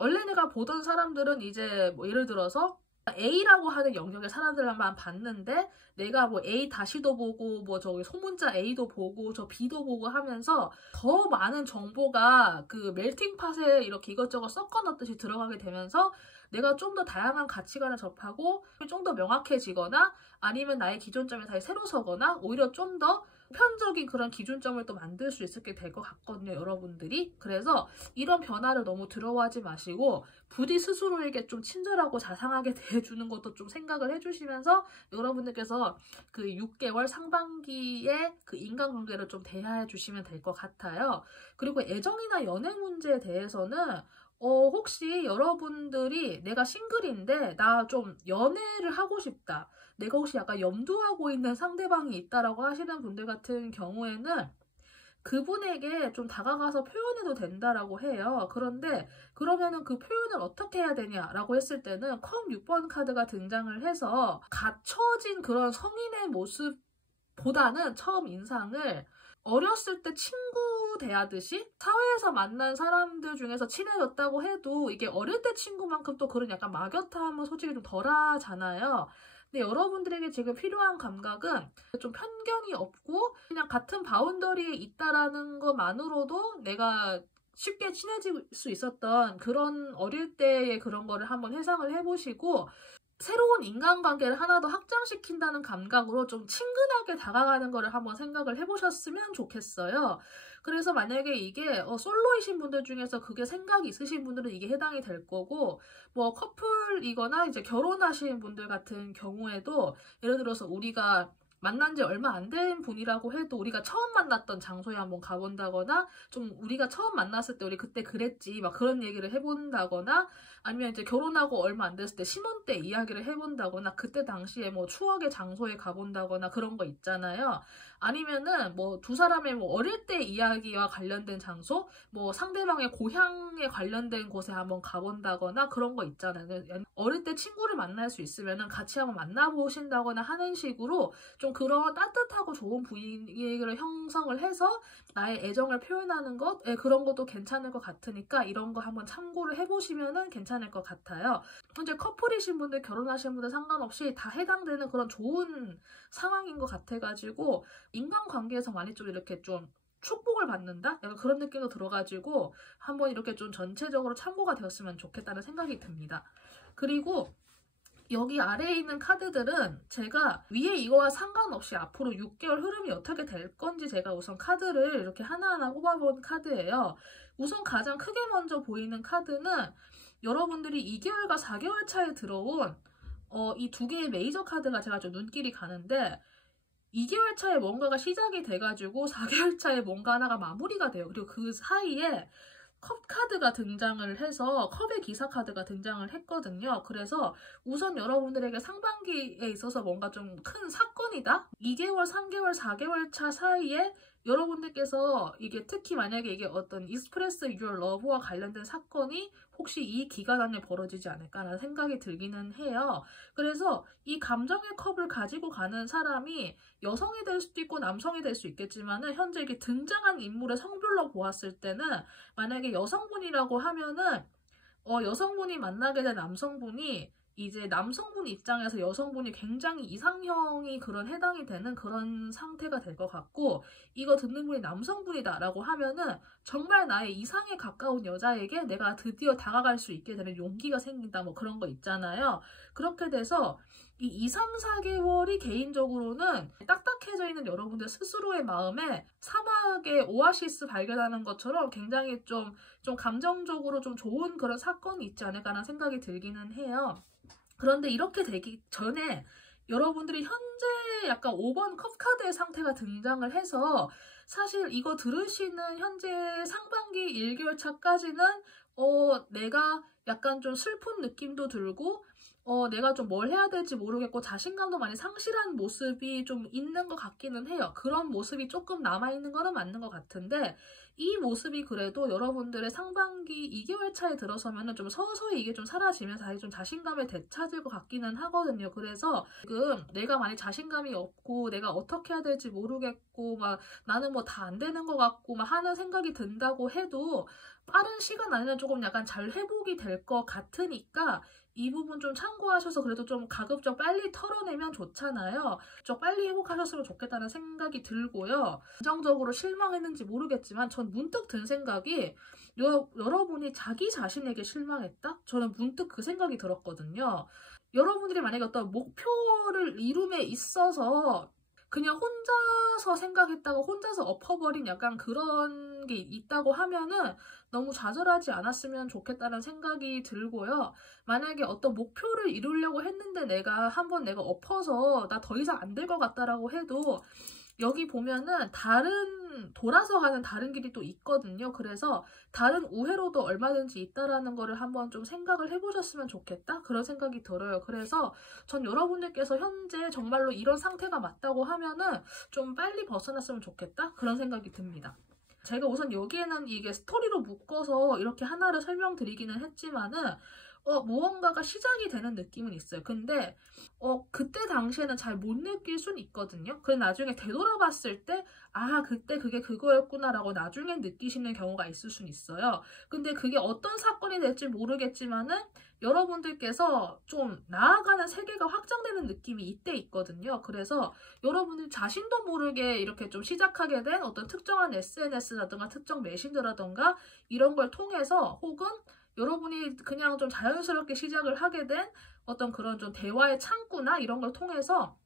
원래 내가 보던 사람들은 이제 뭐 예를 들어서 A라고 하는 영역의 사람들만 봤는데 내가 뭐 A 다시도 보고 뭐 저기 소문자 A도 보고 저 B도 보고 하면서 더 많은 정보가 그 멜팅팟에 이렇게 이것저것 섞어 넣듯이 들어가게 되면서 내가 좀 더 다양한 가치관을 접하고 좀 더 명확해지거나 아니면 나의 기존점에 다시 새로 서거나 오히려 좀 더 보편적인 그런 기준점을 또 만들 수 있게 될 것 같거든요, 여러분들이. 그래서 이런 변화를 너무 두려워하지 마시고 부디 스스로에게 좀 친절하고 자상하게 대해주는 것도 좀 생각을 해주시면서 여러분들께서 그 6개월 상반기에 그 인간관계를 좀 대해 주시면 될 것 같아요. 그리고 애정이나 연애 문제에 대해서는 혹시 여러분들이 내가 싱글인데 나 좀 연애를 하고 싶다. 내가 혹시 약간 염두하고 있는 상대방이 있다라고 하시는 분들 같은 경우에는 그분에게 좀 다가가서 표현해도 된다라고 해요. 그런데 그러면은 그 표현을 어떻게 해야 되냐라고 했을 때는 컵 6번 카드가 등장을 해서 갖춰진 그런 성인의 모습보다는 처음 인상을 어렸을 때 친구 대하듯이 사회에서 만난 사람들 중에서 친해졌다고 해도 이게 어릴 때 친구만큼 또 그런 약간 막연함은 솔직히 좀 덜하잖아요. 근데 여러분들에게 지금 필요한 감각은 좀 편견이 없고 그냥 같은 바운더리에 있다라는 것만으로도 내가 쉽게 친해질 수 있었던 그런 어릴 때의 그런 거를 한번 회상을 해보시고 새로운 인간관계를 하나 더 확장시킨다는 감각으로 좀 친근하게 다가가는 거를 한번 생각을 해보셨으면 좋겠어요. 그래서 만약에 이게 솔로이신 분들 중에서 그게 생각이 있으신 분들은 이게 해당이 될 거고 뭐 커플이거나 이제 결혼하신 분들 같은 경우에도 예를 들어서 우리가 만난 지 얼마 안 된 분이라고 해도 우리가 처음 만났던 장소에 한번 가본다거나 좀 우리가 처음 만났을 때 우리 그때 그랬지 막 그런 얘기를 해본다거나 아니면 이제 결혼하고 얼마 안 됐을 때 신혼 때 이야기를 해본다거나 그때 당시에 뭐 추억의 장소에 가본다거나 그런 거 있잖아요. 아니면은 뭐 두 사람의 뭐 어릴 때 이야기와 관련된 장소, 뭐 상대방의 고향에 관련된 곳에 한번 가본다거나 그런 거 있잖아요. 어릴 때 친구를 만날 수 있으면은 같이 한번 만나보신다거나 하는 식으로 좀 그런 따뜻하고 좋은 분위기를 형성을 해서 나의 애정을 표현하는 것, 그런 것도 괜찮을 것 같으니까 이런 거 한번 참고를 해보시면은 괜찮을 것 같아요. 현재 커플이신 분들, 결혼하신 분들 상관없이 다 해당되는 그런 좋은 상황인 것 같아가지고 인간관계에서 많이 좀 이렇게 좀 축복을 받는다? 약간 그런 느낌도 들어가지고 한번 이렇게 좀 전체적으로 참고가 되었으면 좋겠다는 생각이 듭니다. 그리고 여기 아래에 있는 카드들은 제가 위에 이거와 상관없이 앞으로 6개월 흐름이 어떻게 될 건지 제가 우선 카드를 이렇게 하나하나 뽑아본 카드예요. 우선 가장 크게 먼저 보이는 카드는 여러분들이 2개월과 4개월 차에 들어온 이 두 개의 메이저 카드가 제가 좀 눈길이 가는데 2개월 차에 뭔가가 시작이 돼가지고 4개월 차에 뭔가 하나가 마무리가 돼요. 그리고 그 사이에 컵 카드가 등장을 해서 컵의 기사 카드가 등장을 했거든요. 그래서 우선 여러분들에게 상반기에 있어서 뭔가 좀 큰 사건이다? 2개월, 3개월, 4개월 차 사이에 여러분들께서 이게 특히 만약에 이게 어떤 Express Your Love와 관련된 사건이 혹시 이 기간 안에 벌어지지 않을까라는 생각이 들기는 해요. 그래서 이 감정의 컵을 가지고 가는 사람이 여성이 될 수도 있고 남성이 될 수 있겠지만은 현재 이게 등장한 인물의 성별로 보았을 때는 만약에 여성분이라고 하면은 여성분이 만나게 된 남성분이 이제 남성분 입장에서 여성분이 굉장히 이상형이 그런 해당이 되는 그런 상태가 될 것 같고 이거 듣는 분이 남성분이다라고 하면은 정말 나의 이상에 가까운 여자에게 내가 드디어 다가갈 수 있게 되는 용기가 생긴다 뭐 그런 거 있잖아요. 그렇게 돼서 이 2, 3, 4개월이 개인적으로는 딱딱해져 있는 여러분들 스스로의 마음에 사막의 오아시스 발견하는 것처럼 굉장히 좀 감정적으로 좀 좋은 그런 사건이 있지 않을까라는 생각이 들기는 해요. 그런데 이렇게 되기 전에 여러분들이 현재 약간 5번 컵카드의 상태가 등장을 해서 사실 이거 들으시는 현재 상반기 1개월 차까지는 내가 약간 좀 슬픈 느낌도 들고 내가 좀 뭘 해야 될지 모르겠고 자신감도 많이 상실한 모습이 좀 있는 것 같기는 해요. 그런 모습이 조금 남아있는 거는 맞는 것 같은데 이 모습이 그래도 여러분들의 상반기 2개월 차에 들어서면은 좀 서서히 이게 좀 사라지면서 다시 좀 자신감을 되찾을 것 같기는 하거든요. 그래서 지금 내가 많이 자신감이 없고 내가 어떻게 해야 될지 모르겠고 막 나는 뭐 다 안 되는 것 같고 막 하는 생각이 든다고 해도 빠른 시간 안에는 조금 약간 잘 회복이 될 것 같으니까 이 부분 좀 참고하셔서 그래도 좀 가급적 빨리 털어내면 좋잖아요. 좀 빨리 회복하셨으면 좋겠다는 생각이 들고요. 감정적으로 실망했는지 모르겠지만 전 문득 든 생각이 여러분이 자기 자신에게 실망했다? 저는 문득 그 생각이 들었거든요. 여러분들이 만약에 어떤 목표를 이룸에 있어서 그냥 혼자서 생각했다가 혼자서 엎어버린 약간 그런 게 있다고 하면은 너무 좌절하지 않았으면 좋겠다는 생각이 들고요. 만약에 어떤 목표를 이루려고 했는데 한번 내가 엎어서 나 더 이상 안 될 것 같다라고 해도 여기 보면은 돌아서 가는 다른 길이 또 있거든요. 그래서 다른 우회로도 얼마든지 있다라는 거를 한번 좀 생각을 해보셨으면 좋겠다? 그런 생각이 들어요. 그래서 전 여러분들께서 현재 정말로 이런 상태가 맞다고 하면은 좀 빨리 벗어났으면 좋겠다? 그런 생각이 듭니다. 제가 우선 여기에는 이게 스토리로 묶어서 이렇게 하나를 설명드리기는 했지만은 무언가가 시작이 되는 느낌은 있어요. 근데 그때 당시에는 잘 못 느낄 수는 있거든요. 그래서 나중에 되돌아봤을 때 그때 그게 그거였구나 라고 나중에 느끼시는 경우가 있을 수는 있어요. 근데 그게 어떤 사건이 될지 모르겠지만은 여러분들께서 좀 나아가는 세계가 확장되는 느낌이 이때 있거든요. 그래서 여러분들 자신도 모르게 이렇게 좀 시작하게 된 어떤 특정한 SNS라든가 특정 메신저라든가 이런 걸 통해서 혹은 여러분이 그냥 좀 자연스럽게 시작을 하게 된 어떤 그런 좀 대화의 창구나 이런 걸 통해서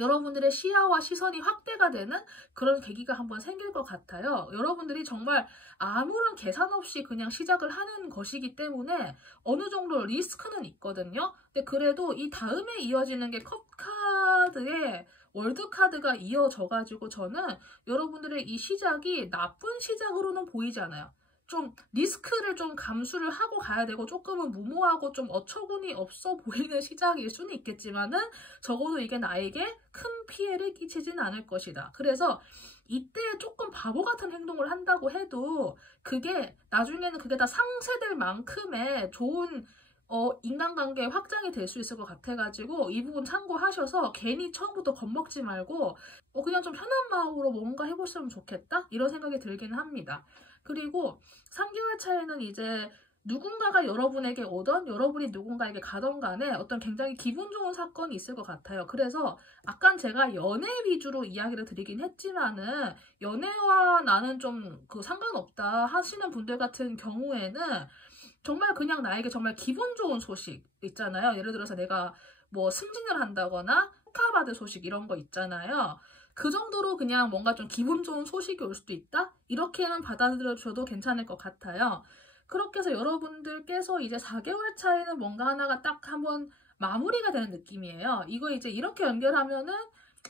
여러분들의 시야와 시선이 확대가 되는 그런 계기가 한번 생길 것 같아요. 여러분들이 정말 아무런 계산 없이 그냥 시작을 하는 것이기 때문에 어느 정도 리스크는 있거든요. 근데 그래도 이 다음에 이어지는 게 컵카드에 월드카드가 이어져가지고 저는 여러분들의 이 시작이 나쁜 시작으로는 보이지 않아요. 좀 리스크를 좀 감수를 하고 가야 되고 조금은 무모하고 좀 어처구니 없어 보이는 시작일 수는 있겠지만은 적어도 이게 나에게 큰 피해를 끼치진 않을 것이다. 그래서 이때 조금 바보 같은 행동을 한다고 해도 그게 나중에는 그게 다 상쇄될 만큼의 좋은 인간관계 확장이 될 수 있을 것 같아가지고 이 부분 참고하셔서 괜히 처음부터 겁먹지 말고 그냥 좀 편한 마음으로 뭔가 해보시면 좋겠다? 이런 생각이 들기는 합니다. 그리고 3개월 차에는 이제 누군가가 여러분에게 오던 여러분이 누군가에게 가던 간에 어떤 굉장히 기분 좋은 사건이 있을 것 같아요. 그래서 아까 제가 연애 위주로 이야기를 드리긴 했지만은 연애와 나는 좀 상관없다 하시는 분들 같은 경우에는 정말 그냥 나에게 정말 기분 좋은 소식 있잖아요. 예를 들어서 내가 뭐 승진을 한다거나 축하받을 소식 이런 거 있잖아요. 그 정도로 그냥 뭔가 좀 기분 좋은 소식이 올 수도 있다? 이렇게는 받아들여줘도 괜찮을 것 같아요. 그렇게 해서 여러분들께서 이제 4개월 차에는 뭔가 하나가 딱 한번 마무리가 되는 느낌이에요. 이거 이제 이렇게 연결하면은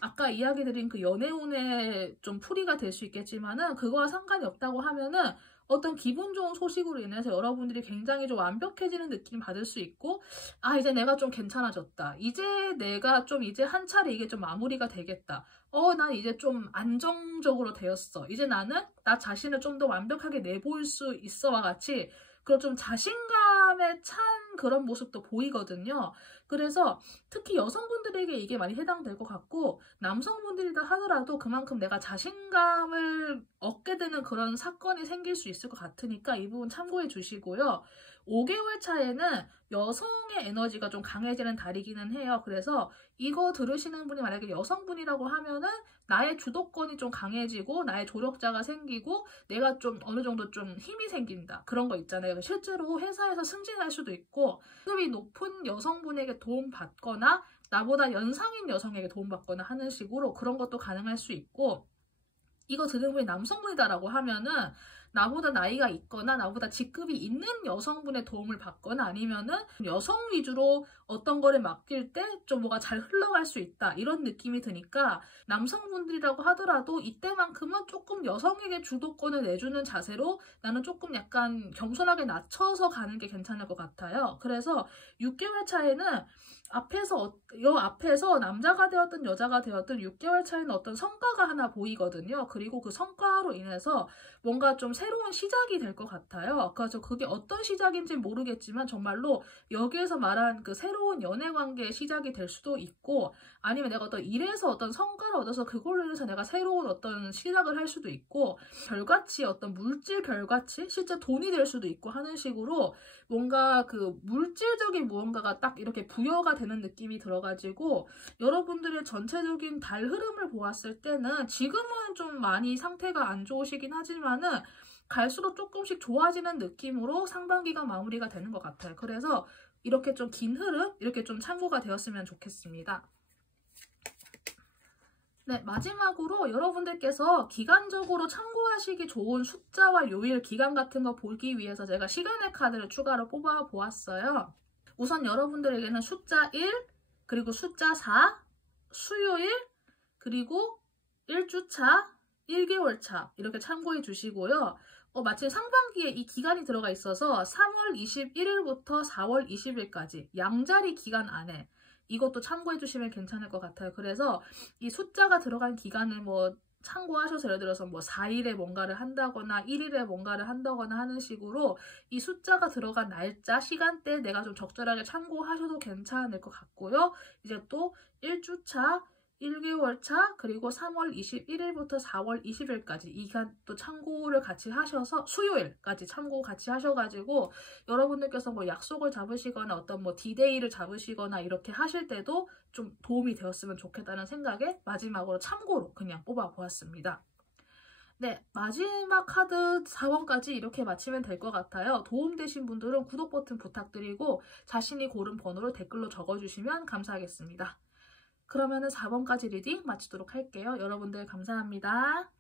아까 이야기 드린 그 연애운의 좀 풀이가 될 수 있겠지만은 그거와 상관이 없다고 하면은 어떤 기분 좋은 소식으로 인해서 여러분들이 굉장히 좀 완벽해지는 느낌 받을 수 있고 이제 내가 좀 괜찮아졌다. 이제 내가 좀 이제 한 차례 이게 좀 마무리가 되겠다. 난 이제 좀 안정적으로 되었어. 이제 나는 나 자신을 좀 더 완벽하게 내보일 수 있어와 같이 그런 좀 자신감에 찬 그런 모습도 보이거든요. 그래서 특히 여성분들에게 이게 많이 해당될 것 같고 남성분들이다 하더라도 그만큼 내가 자신감을 얻게 되는 그런 사건이 생길 수 있을 것 같으니까 이 부분 참고해 주시고요. 5개월 차에는 여성의 에너지가 좀 강해지는 달이기는 해요. 그래서 이거 들으시는 분이 만약에 여성분이라고 하면은 나의 주도권이 좀 강해지고 나의 조력자가 생기고 내가 좀 어느 정도 좀 힘이 생긴다. 그런 거 있잖아요. 실제로 회사에서 승진할 수도 있고 급이 높은 여성분에게 도움받거나 나보다 연상인 여성에게 도움받거나 하는 식으로 그런 것도 가능할 수 있고 이거 들은 분이 남성분이다라고 하면은 나보다 나이가 있거나 나보다 직급이 있는 여성분의 도움을 받거나 아니면은 여성 위주로 어떤 거를 맡길 때 좀 뭐가 잘 흘러갈 수 있다 이런 느낌이 드니까 남성분들이라고 하더라도 이때만큼은 조금 여성에게 주도권을 내주는 자세로 나는 조금 약간 겸손하게 낮춰서 가는 게 괜찮을 것 같아요. 그래서 6개월 차에는 앞에서 남자가 되었든 여자가 되었든 6개월 차에는 어떤 성과가 하나 보이거든요. 그리고 그 성과로 인해서 뭔가 좀 새로운 시작이 될 것 같아요. 그래서 그게 어떤 시작인지 모르겠지만 정말로 여기에서 말한 그 새로운 연애 관계의 시작이 될 수도 있고 아니면 내가 어떤 일에서 어떤 성과를 얻어서 그걸로 인해서 내가 새로운 어떤 시작을 할 수도 있고 결과치 어떤 물질 결과치 실제 돈이 될 수도 있고 하는 식으로 뭔가 그 물질적인 무언가가 딱 이렇게 부여가 되는 느낌이 들어가지고 여러분들의 전체적인 달 흐름을 보았을 때는 지금은 좀 많이 상태가 안 좋으시긴 하지만은 갈수록 조금씩 좋아지는 느낌으로 상반기가 마무리가 되는 것 같아요. 그래서 이렇게 좀 긴 흐름 이렇게 좀 참고가 되었으면 좋겠습니다. 네, 마지막으로 여러분들께서 기간적으로 참고하시기 좋은 숫자와 요일, 기간 같은 거 보기 위해서 제가 시간의 카드를 추가로 뽑아 보았어요. 우선 여러분들에게는 숫자 1, 그리고 숫자 4, 수요일, 그리고 1주차, 1개월 차 이렇게 참고해 주시고요. 마침 상반기에 이 기간이 들어가 있어서 3월 21일부터 4월 20일까지 양자리 기간 안에 이것도 참고해 주시면 괜찮을 것 같아요. 그래서 이 숫자가 들어간 기간을 뭐 참고하셔서 예를 들어서 뭐 4일에 뭔가를 한다거나 1일에 뭔가를 한다거나 하는 식으로 이 숫자가 들어간 날짜, 시간대 내가 좀 적절하게 참고하셔도 괜찮을 것 같고요. 이제 또 1주차, 1개월 차, 그리고 3월 21일부터 4월 20일까지 이 기간 또 참고를 같이 하셔서 수요일까지 참고 같이 하셔가지고 여러분들께서 뭐 약속을 잡으시거나 어떤 뭐 디데이를 잡으시거나 이렇게 하실 때도 좀 도움이 되었으면 좋겠다는 생각에 마지막으로 참고로 그냥 뽑아보았습니다. 네, 마지막 카드 4번까지 이렇게 마치면 될 것 같아요. 도움되신 분들은 구독 버튼 부탁드리고 자신이 고른 번호를 댓글로 적어주시면 감사하겠습니다. 그러면은 4번까지 리딩 마치도록 할게요. 여러분들 감사합니다.